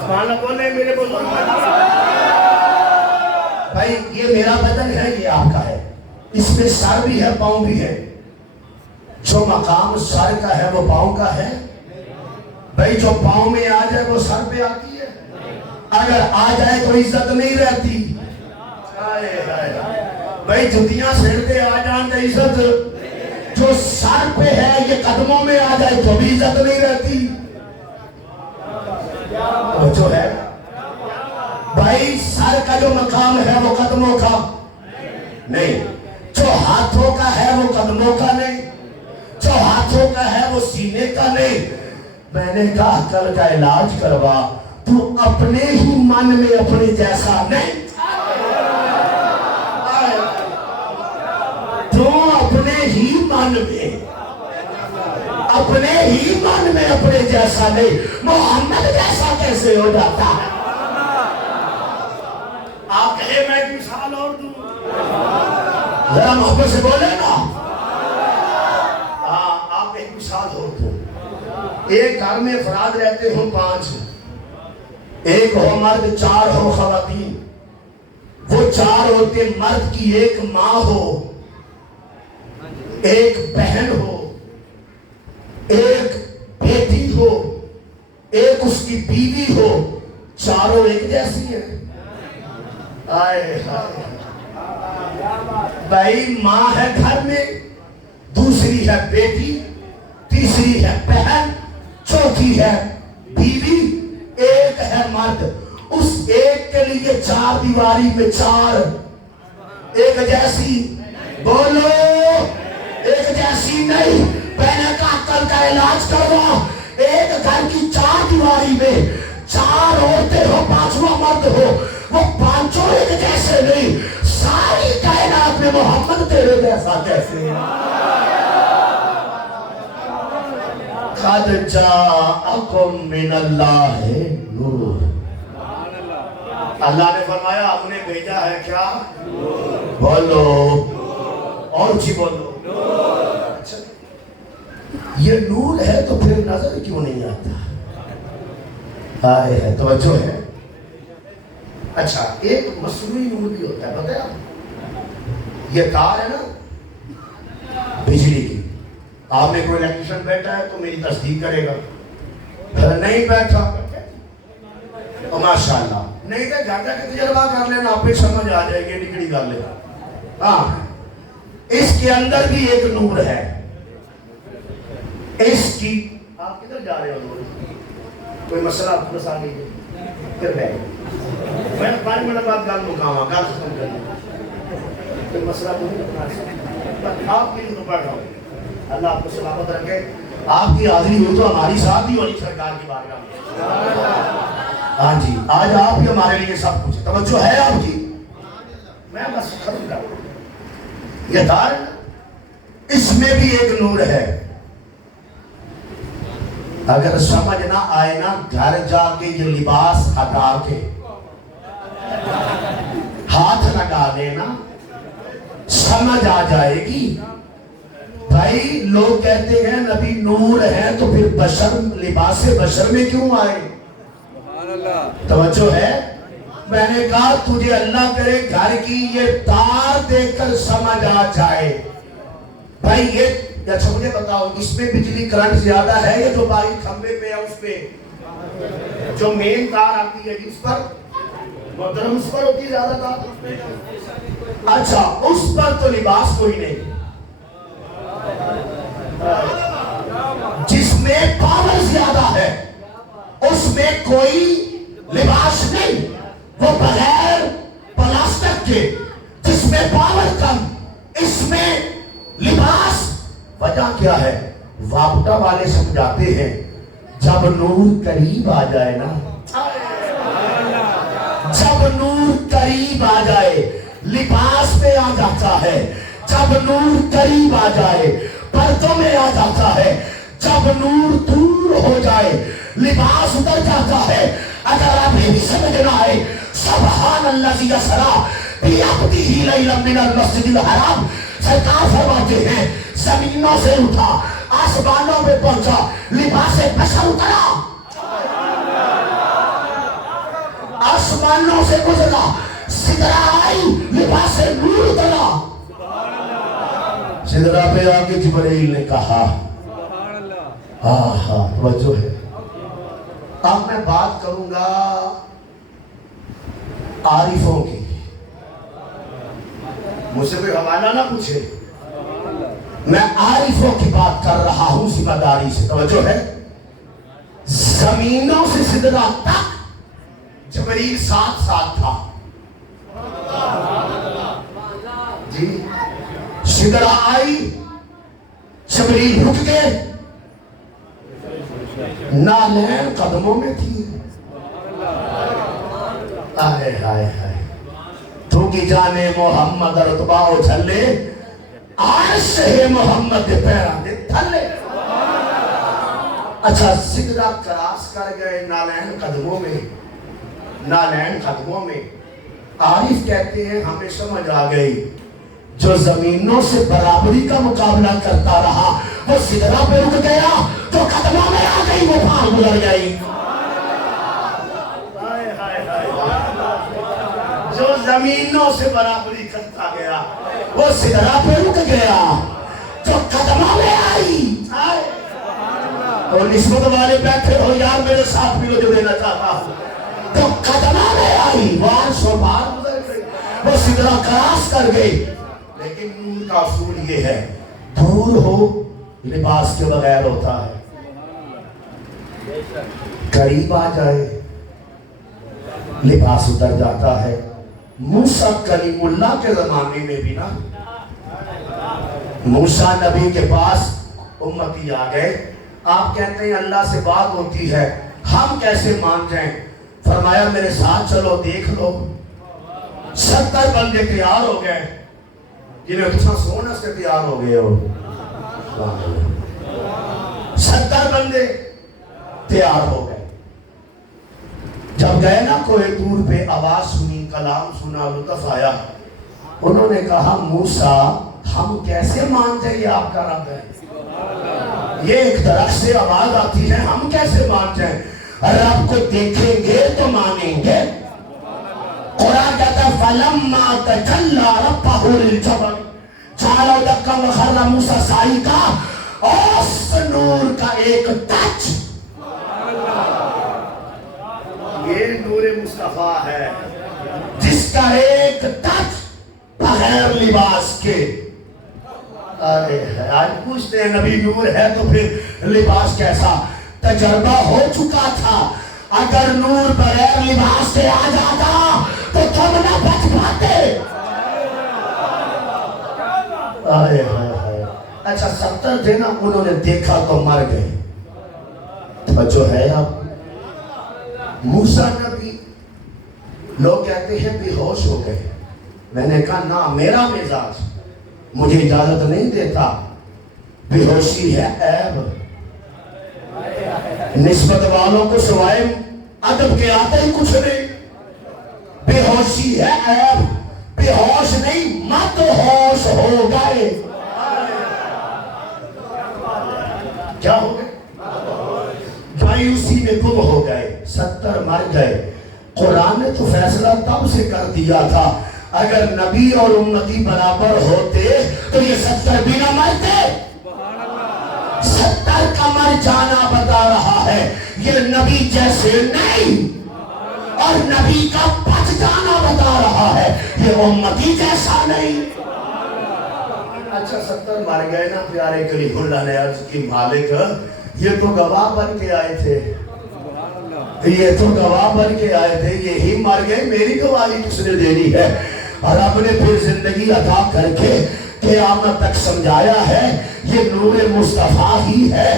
سبحان اللہ بولے میرے بزرگ. بھائی یہ میرا بدن ہے، یہ آپ کا ہے، اس میں سر بھی ہے پاؤں بھی ہے. جو مقام سر کا ہے وہ پاؤں کا ہے. بھائی جو پاؤں میں آ جائے وہ سر پہ آتی ہے، اگر آ جائے تو عزت نہیں رہتی. بھائی جتیاں سر پہ آ جائیں تو عزت، جو سر پہ ہے یہ قدموں میں آ جائے تو بھی عزت نہیں رہتی. جو ہے بھائی سر کا جو مقام ہے وہ قدموں کا نہیں، جو ہاتھوں کا ہے وہ قدموں کا نہیں، جو ہاتھوں کا ہے وہ سینے کا نہیں. میں نے کہا عقل کا علاج کروا، تو اپنے ہی من میں اپنے جیسا نہیں، تو اپنے ہی من میں اپنے جیسا نہیں. محمد جیسا کیسے ہو جاتا ہے؟ آپ کہے میں ایک مثال اور دوں، ذرا محبت سے بولے نا. آپ ایک مثال اور دوں. ایک گھر میں افراد رہتے ہوں 5، ایک ہو مرد 4 ہو خواتین. وہ 4 عورتیں، مرد کی ایک ماں ہو، ایک بہن ہو، ایک بیٹی ہو، ایک اس کی بیوی ہو. چاروں ایک جیسی ہیں. بھائی ماں ہے گھر میں، دوسری ہے بیٹی، تیسری ہے بہن، چوتھی ہے بیوی، ایک ہے مرد. اس ایک کے لیے 4 دیواری میں 4 ایک جیسی. بولو ایک جیسی نہیں. میں نے کہا عقل کا علاج کروا. ایک گھر کی 4 دیواری میں 4 عورتیں ہو، 5واں مرد ہو، وہ 5 ایک جیسے نہیں. ساری کائنات میں محمد تیرے جیسا کیسے ہے؟ قد جاءکم من اللہ نور. اللہ نے فرمایا ہم نے بھیجا ہے کیا؟ بولو اور جی بولو. اچھا یہ نور ہے تو پھر نظر کیوں نہیں آتا؟ ہے توجہ ہے. اچھا ایک مصنوعی نور بھی ہوتا ہے، پتہ ہے آپ؟ یہ تار ہے نا بجلی کی، آپ میں کوئی الیکٹریشن بیٹھا ہے تو میری تصدیق کرے گا. نہیں بیٹھا ماشاءاللہ، نہیں تو گھر جا کے تجربہ کر لینا، آپ پہ سمجھ آ جائے گی، نکڑی کر لے. ہاں اس کے اندر بھی ایک نور ہے. اس کی آپ کدھر جا رہے ہو؟ کوئی مسئلہ آپ بس آ گئی پھر میں 5 منٹ بعد گل مکاواں گل ختم کر لیں. کوئی مسئلہ تو نہیں، آپ کے لیے تو پڑھ رہا ہوں. اللہ آپ کو سلامت رکھے. آپ کی حاضری ہوئی تو ہماری ساتھ ہی ہونی سرکار کی بارگاہ میں. ہاں جی آج آپ ہی ہمارے لیے سب کچھ. توجہ ہے آپ کی؟ میں بس ختم کر رہا ہوں. یہ دار اس میں بھی ایک نور ہے. اگر سمجھ نہ آئے نا، گھر جا کے یہ لباس ہٹا کے ہاتھ لگا دینا، سمجھ آ جائے گی. بھائی لوگ کہتے ہیں نبی نور ہے تو پھر بشر لباس بشر میں کیوں آئے؟ توجہ ہے. میں نے کہا تجھے اللہ کرے گھر کی یہ تار دیکھ کر سمجھ آ جائے. بھائی یہ اچھا مجھے بتاؤ، اس میں بجلی کرنٹ زیادہ ہے یا جو باہر کھمبے پہ ہے اس پہ جو مین تار آتی ہے اس پر؟ محترم اس پر ہوتی ہے زیادہ تار. اچھا اس پر تو لباس کوئی نہیں. جس میں پاور زیادہ ہے اس میں کوئی لباس نہیں، وہ بغیر پلاسٹک کے. جس میں پاور کم اس میں لباس. وجہ کیا ہے؟ وابطہ والے سمجھاتے ہیں جب نور قریب آ جائے نا، جب نور قریب آ جائے لباس میں آ جاتا ہے. جب نور قریب آ جائے پردوں میں آ جاتا ہے. جب نور دور ہو جائے لباس اتر جاتا ہے. اگر آپ یہ بھی سمجھ نہ آئے، سبحان الذی اسریٰ بعبدہ لیلا من المسجد الحرام، سرکار فرماتے ہیں زمینوں سے اٹھا آسمانوں میں پہنچا، لباس بشر اترا، آسمانوں سے گزرا، سدرہ آئی، لباس نور اترا۔ سدرہ پہ آ کے جبرائیل نے کہا آہا، توجہ ہے۔ اب میں بات کروں گا عارفوں کی، مجھ سے کوئی حوالہ نہ پوچھے، میں عارفوں کی بات کر رہا ہوں ذمہ داری سے، توجہ ہے۔ زمینوں سے سدرہ تک جبرائیل ساتھ ساتھ تھا جی۔ سدرہ آئی، جبرائیل رک گئے، نالین قدموں میں تھی۔ آئے ہائے ہائے، تو کی جانے محمد رتبہ ہو چھلے، عرش ہے محمد دے پیران دے تھلے۔ اچھا، سدرہ کراس کر گئے نالین قدموں میں، نالین قدموں میں۔ عارف کہتے ہیں ہمیں سمجھ آ گئی، جو زمینوں سے برابری کا مقابلہ کرتا رہا وہ سدرہ پہ رک گیا تو قدموں میں آ گئی، وہ پھال گزر گئی۔ جو زمینوں سے برابری کرتا گیا وہ سدرہ پہ رک گیا جو قدموں میں آئی۔ اور نسبت والے بیٹھے ہو یار، میرے ساتھ بھی جو دینا چاہتا ہوں، تو قدموں میں آئی، وار سو بار گزر گئی، وہ سدرہ کراس کر گئی۔ لیکن نور کا اصول یہ ہے، دور ہو لباس کے بغیر ہوتا ہے، قریب آ جائے لباس اتر جاتا ہے۔ موسیٰ کلیم اللہ کے زمانے میں بھی نا، موسیٰ نبی کے پاس امتی آ گئے، آپ کہتے ہیں اللہ سے بات ہوتی ہے، ہم کیسے مان جائیں؟ فرمایا میرے ساتھ چلو دیکھ لو۔ 70 بندے تیار ہو گئے، جنہیں اتنا سونا سے تیار ہو گئے ہو، 70 بندے تیار ہو گئے۔ جب گئے نا کوہ طور پہ، آواز سنی، کلام سنا، لطف آیا، انہوں نے کہا موسیٰ ہم کیسے مان جائیں یہ آپ کا رب ہے؟ یہ ایک درخت سے آواز آتی ہے، ہم کیسے مان جائیں؟ رب کو دیکھیں گے تو مانیں گے۔ قرآن کہتا ہے فَلَمَّا تَجَلَّى رَبَّهُ لِلْجَبَلِ جَعَلَهُ دَكًّا وَخَرَّ مُوسَىٰ صَعِقًا۔ اس نور کا ایک ٹچ، یہ نور مصطفیٰ ہے جس کا ایک ٹچ بغیر لباس کے۔ آج پوچھتے ہیں نبی نور ہے تو پھر لباس کیسا؟ تجربہ ہو چکا تھا، اگر نور بغیر لباس کے آ جاتا تو تم نہ بچ پاتے۔ اچھا 70 تھے نا، انہوں نے دیکھا تو مر گئے۔ توجہ ہے آپ؟ موسیٰ نبی، لوگ کہتے ہیں بے ہوش ہو گئے، میں نے کہا نہ، میرا مزاج مجھے اجازت نہیں دیتا، بے ہوشی ہے عیب۔ نسبت والوں کو سوائے ادب کے آتے ہی کچھ نہیں، بے ہوشی ہے عیب، بے ہوش نہیں مت ہوش ہو گئے۔ کیا ہو گئے؟ مایوسی میں گم ہو گئے، 70 مر گئے۔ قرآن نے تو فیصلہ تب سے کر دیا تھا، اگر نبی اور امتی برابر ہوتے تو یہ 70 بھی نہ مرتے۔ 70 کا مر جانا بتا رہا ہے یہ نبی جیسے نہیں، اور نبی کا بچ جانا بتا رہا ہے یہ امتی جیسا نہیں۔ اچھا 70 مر گئے نا، پیارے کلیم اللہ نے عرض کی مالک یہ تو گواہ بن کے آئے تھے، یہ تو گواہ بن کے آئے تھے، یہی مر گئے، میری گواہی کس نے دینی ہے؟ اور اب نے پھر زندگی عطا کر کے قیامت تک سمجھایا ہے یہ نور مصطفیٰ ہی ہے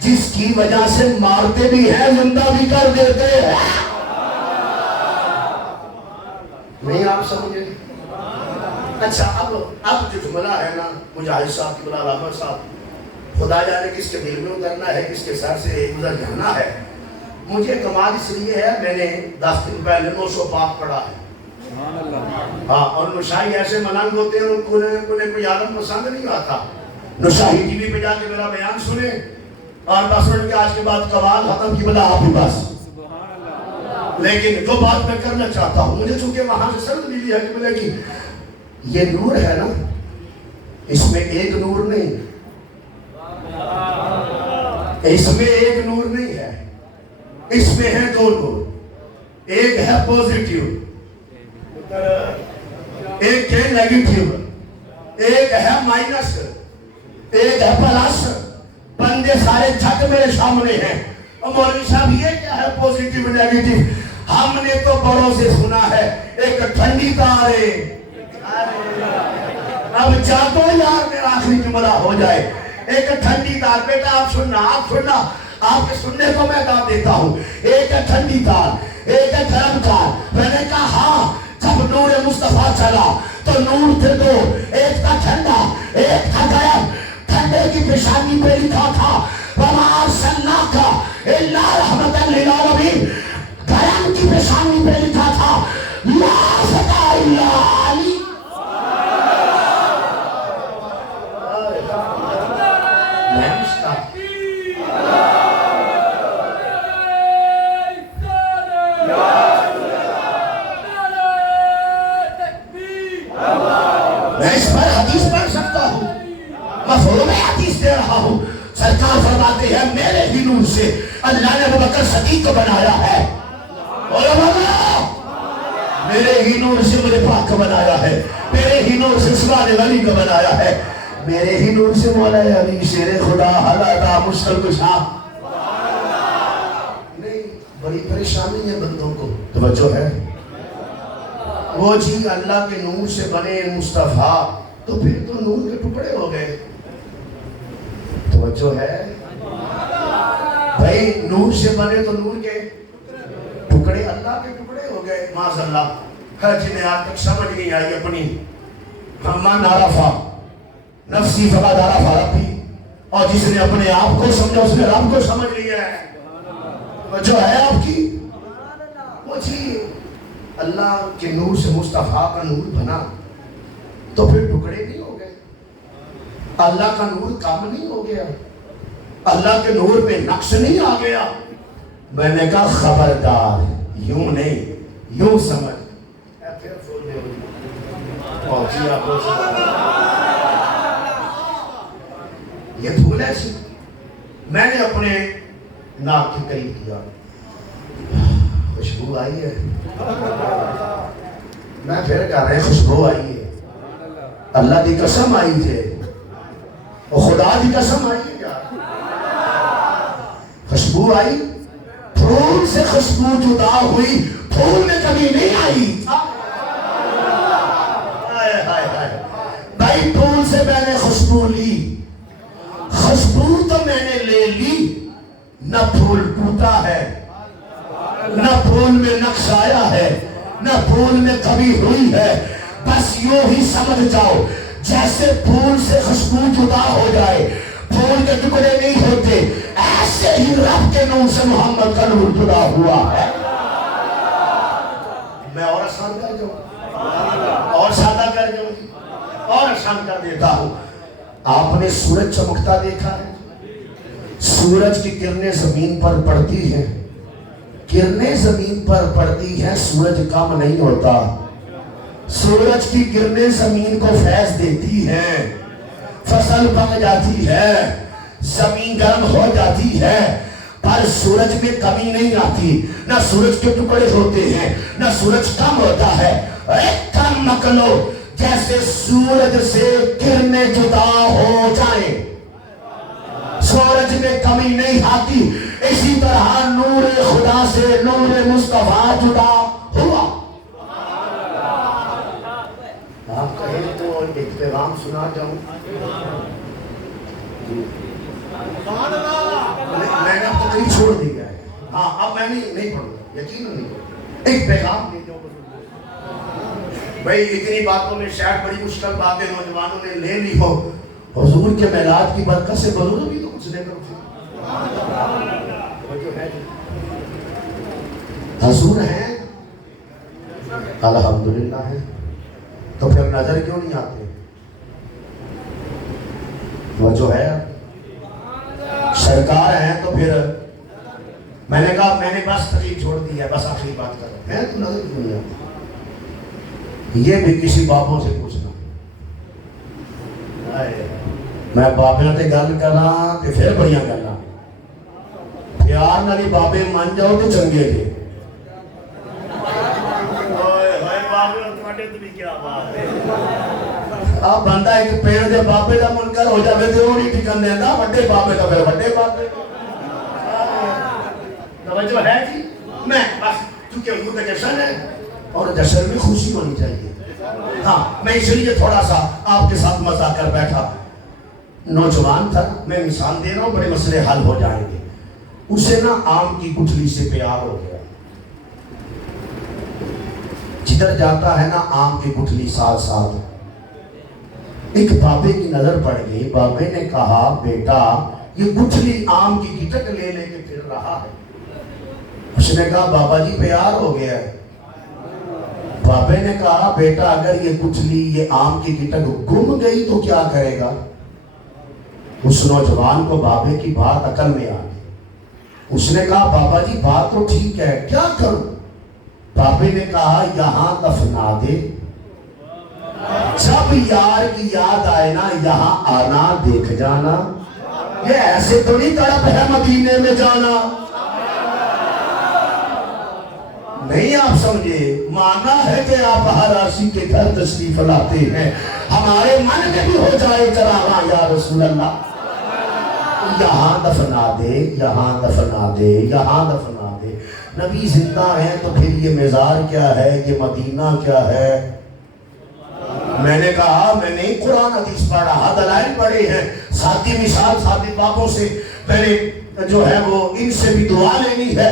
جس کی وجہ سے مارتے بھی ہیں، زندہ بھی کر دیتے ہیں۔ نہیں آپ سمجھے؟ اچھا اب جو جملہ ہے نا مجاہد صاحب کی بلا علامہ صاحب، خدا جانے کس کے دل میں اترنا ہے، کس کے سر سے گزر جانا ہے۔ مجھے کمال اس لیے ہے میں نے 10 دن پہلے 900 پاک پڑھا ہے، ہاں، اور نشائی ایسے ملنگ ہوتے ہیں ان کو عالم پسند نہیں آتا، نشاہی ٹی وی پہ جا کے میرا بیان سنے اور 10 منٹ کے آج کے بعد قوال ختم کی بلا آپ ہی بس. لیکن جو بات میں کرنا چاہتا ہوں، مجھے چونکہ وہاں سے سند ملی ہے کہ ملے گی، یہ نور ہے نا، اس میں ایک نور نہیں، اس میں ایک نور نہیں ہے، اس میں ہے دو نور. ایک ہے پوزیٹیو، ایک ہے نیگیٹیو، ایک ہے مائنس، ایک ہے پلس. بندے سارے جھٹ میرے سامنے ہیں. مولوی صاحب یہ کیا ہے پوزیٹیو نیگیٹیو؟ ہم نے تو بڑوں سے سنا ہے ایک ٹھنڈی تار ہے. اب جاگو یار میرا آخری جملہ ہو جائے. ایک ٹھنڈی تار، بیٹا آپ سننا، آپ کے سننے کو میں دعوت دیتا ہوں. ایک ٹھنڈی تار، ایک گرم تار. میں نے کہا ہاں، جب نور مصطفیٰ چلا تو نور تھے دو، ایک تھا ٹھنڈا، ایک تھا گرم. ٹھنڈے کی پیشانی پہ لکھا تھا وَمَا أَرْسَلْنَاكَ إِلَّا رَحْمَةً لِلْعَالَمِينَ. گرم کی پیشانی پہ لکھا تھا لَا فَتَحَ إِلَّا عَلِي. میں اس پر حدیث پڑھ سکتا ہوں، مفہوم حدیث دے رہا ہوں. سرکار فرماتے ہیں میرے ہی نور سے اللہ نے ابوبکر صدیق کو بنایا ہے. میرے ہی نور سے مجھے پاک کو بنایا ہے. میرے ہی نور سے عثمان غنی کو بنایا ہے. میرے ہی نور سے مولا علی شیر خدا حالتا مشکل کشا. نہیں، بڑی پریشانی ہے بندوں کو. توجہ ہے؟ وہ جی اللہ کے نور سے بنے مصطفیٰ، تو پھر تو نور کے ٹکڑے ہو گئے. توجہ ہے بھائی؟ نور سے بنے تو نور کے ٹکڑے، اللہ کے ٹکڑے ہو گئے. معاذ اللہ. ہے جنہیں آج تک سمجھ نہیں آئی اپنی من عرفہ نفسی فقد عرف ربی، اور جس نے اپنے آپ کو سمجھا اس نے رب کو سمجھ لیا ہے. توجہ ہے آپ کی؟ وہ جی اللہ کے نور سے مصطفیٰ کا نور بنا تو پھر ٹکڑے نہیں ہو گئے. اللہ کا نور کم نہیں ہو گیا، اللہ کے نور پہ نقش نہیں آ گیا. میں نے کہا خبردار، یوں نہیں، یوں سمجھ. یہ پھول ایسی میں نے اپنے ناک کے قریب کیا، خوشبو آئی ہے. میں پھر کہہ رہے خوشبو آئی ہے. اللہ دی قسم آئی ہے، اور خدا دی قسم آئی ہے. کیا خوشبو آئی؟ پھول سے خوشبو جدا ہوئی، پھول میں کبھی نہیں آئی. بھائی پھول سے میں نے خوشبو لی، خوشبو تو میں نے لے لی. نہ پھول ٹوٹا ہے، نہ پھول میں نقش آیا ہے، نہ پھول میں کبھی ہوئی ہے. بس یوں ہی سمجھ جاؤ جیسے پھول سے خوشبو جدا ہو جائے، پھول کے ٹکڑے نہیں ہوتے، ایسے ہی رب کے نور سے محمد کا نور جدا ہوا ہے. میں اور آسان کر جاؤں، اور سادہ کر جاؤں، اور آسان کر دیتا ہوں. آپ نے سورج چمکتا دیکھا ہے؟ سورج کی کرنیں زمین پر پڑتی ہیں، کرنیں زمین پر پڑتی ہیں، سورج کم نہیں ہوتا. سورج کی کرنیں زمین کو فیض دیتی ہیں، فصل پک جاتی ہے، زمین گرم ہو جاتی ہے، پر سورج میں کمی نہیں آتی. نہ سورج کے ٹکڑے ہوتے ہیں، نہ سورج کم ہوتا ہے. ایک کم مکلو جیسے سورج سے کرنیں جدا ہو جائیں، سورج میں کمی نہیں آتی، اسی طرح نور خدا سے نور مصطفیٰ جدا ہوا. آپ کہیں تو ایک پیغام سنا جاؤں. میں نے اب تک نہیں چھوڑ دیا ہے. ہاں اب میں نہیں پڑھوں گا، یقین نہیں. ایک پیغام دے جاؤں. بھائی اتنی باتوں میں شاید بڑی مشکل باتیں نوجوانوں نے لے لی ہو. حضور کے میلاد کی برکت سے بزرگ بھی تو کچھ لے کر تھے. حضور ہیں، الحمدللہ ہے، تو پھر نظر کیوں نہیں آتے؟ وہ جو ہے سرکار ہیں تو پھر میں نے کہا میں نے بس تقریر چھوڑ دی ہے، بس آخری بات کرو میں تو نظر کیوں نہیں آتا، یہ بھی کسی بابوں سے پوچھنا، میں بابیاں تے گل کرنا تے پھر بڑیاں کرنا، پیار نالی بابے مان جاؤ تو چنگے جے، آپ بندہ ایک پیڑ دے بابے دا منکر ہو جاوے تے وہ نہیں ٹکن دینا، وڈے بابے دا پھر وڈے بابے، توجہ ہے جی؟ میں بس چونکہ حضور کا جشن ہے اور جشن میں خوشی ہونی چاہیے، ہاں میں اس لیے تھوڑا سا آپ کے ساتھ مزہ کر بیٹھا، نوجوان تھا، میں مثال دے رہا ہوں، بڑے مسئلے حل ہو جائیں گے، اسے نا آم کی گٹھلی سے پیار ہو گیا، جدھر جاتا ہے نا آم کی گٹھلی ساتھ ساتھ، ایک بابے کی نظر پڑ گئی، بابے نے کہا بیٹا یہ گٹھلی آم کی گٹک لے لے کے پھر رہا ہے، اس نے کہا بابا جی پیار ہو گیا ہے، بابے نے کہا بیٹا اگر یہ گٹھلی یہ آم کی گٹک گم گئی تو کیا کرے گا، اس نوجوان کو بابے کی بات عقل میں آ گئی، اس نے کہا بابا جی بات تو ٹھیک ہے کیا کروں، بابے نے کہا یہاں دفنا دے، جب یار کی یاد آئے نا یہاں آنا دیکھ جانا، یہ ایسے تو نہیں تڑپ ہے مدینے میں جانا، نہیں آپ سمجھے، مانا ہے کہ آپ ہر عاشق کے گھر تشریف لاتے ہیں، ہمارے من میں بھی ہو جائے چراغاں یا رسول اللہ، یہاں دفنا دے یہاں دفنا دے یہاں دفنا دے، نبی زندہ ہیں تو پھر یہ مزار کیا ہے، یہ مدینہ کیا ہے، میں نے کہا میں نے قرآن حدیث پڑھا، دلائل پڑھے ہیں، ساتھی مثال ساتھی بابوں سے میں نے جو ہے وہ ان سے بھی دعا لینی ہے،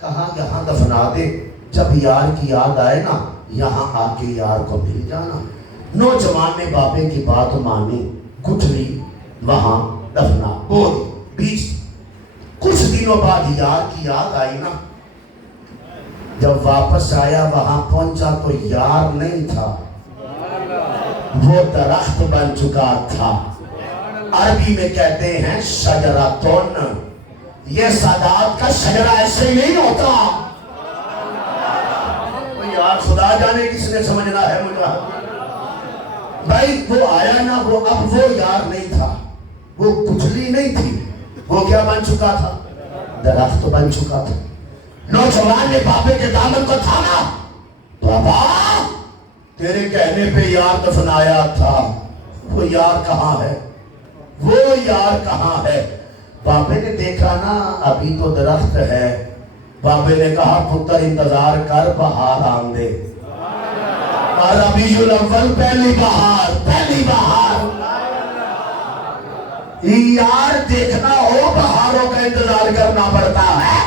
کہا یہاں دفنا دے، جب یار کی یاد آئے نا یہاں آ کے یار کو مل جانا، نوجوان نے بابے کی بات مانی، گٹھلی وہاں دفنا بول بیچ، کچھ دنوں بعد یار کی یاد آئی نا، جب واپس آیا وہاں پہنچا تو یار نہیں تھا، وہ درخت بن چکا تھا، عربی میں کہتے ہیں شجراتون، یہ سادات کا شجرہ ایسے ہی نہیں ہوتا، یار خدا جانے کس نے سمجھنا ہے مجھے، بھائی وہ آیا نا وہ اب وہ یار نہیں تھا، وہ گٹھلی نہیں تھی، وہ کیا بن چکا تھا، درخت بن چکا تھا، نوجوان نے بابے کے دامن کو تھاما، بابا تیرے کہنے پہ یار دفنایا تھا، وہ یار کہاں ہے، وہ یار کہاں ہے، بابے نے دیکھا نا ابھی تو درخت ہے، بابے نے کہا پتر انتظار کر بہار آن دے، اور ربیع الاول پہلی بہار یار دیکھنا ہو بہاروں کا انتظار کرنا پڑتا ہے،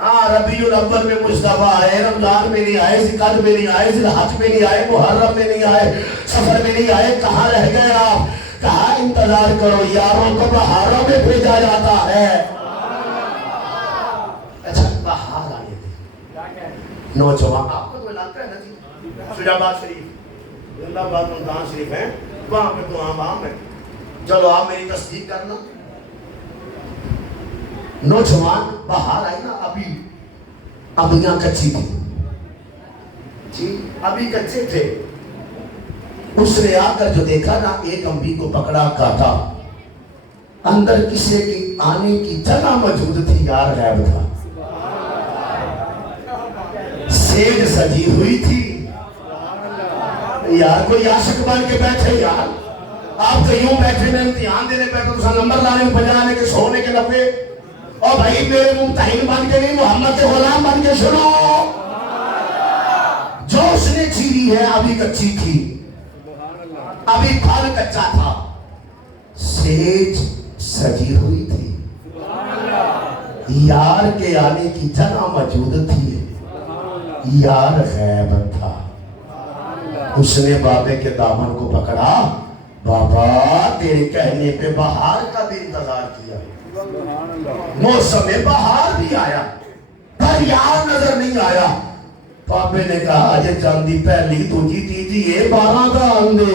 ہاں ربیع الاول میں مصطفیٰ آئے، رمضان میں نہیں آئے، ذوالقعدہ میں نہیں آئے، ذوالحج میں نہیں آئے، محرم میں نہیں آئے، سفر میں نہیں آئے، کہاں رہ گئے آپ، کہاں انتظار کرو، یاروں کو بہاروں میں بھیجا جاتا ہے، اچھا بہار آئے تھے، نوجوان آپ کو تو لگتا ہے نا جی، شجاعت شریف زندہ باد ملتان شریف ہیں، وہاں پہ تو عام ہے، چلو آپ میری تصدیق کرنا، نوجوان باہر آئی نا ابھی ابیاں کچی تھی جی، ابھی کچے تھے، اس نے آ کر جو دیکھا نا ایک امبی کو پکڑا کاٹا، اندر کسی کی آنے کی جگہ موجود تھی، یار غائب تھا، سیج سجی ہوئی تھی، یار کوئی عاشق بن کے بیٹھے، یار آپ تو یوں بیٹھے میں امتحان دینے بیٹھے تو نمبر لانے میں بجانے کے سونے کے نفے، اور بھائی میرے ممتحن بن کے نہیں محمد کے غلام بن کے سنو، جو اس نے چیری ہے ابھی کچی تھی، ابھی پھل کچا تھا، سیج سجی ہوئی تھی، یار کے آنے کی جگہ موجود تھی، یار غیب تھا، اس نے بابے کے دامن کو پکڑا، بابا تیرے کہنے پہ بہار کا بھی انتظار کیا، موسم بہار بھی آیا پر یار نظر نہیں آیا، بابے نے کہا آج چاندی پہلی تجھی تیجی یہ 12 کا آندے،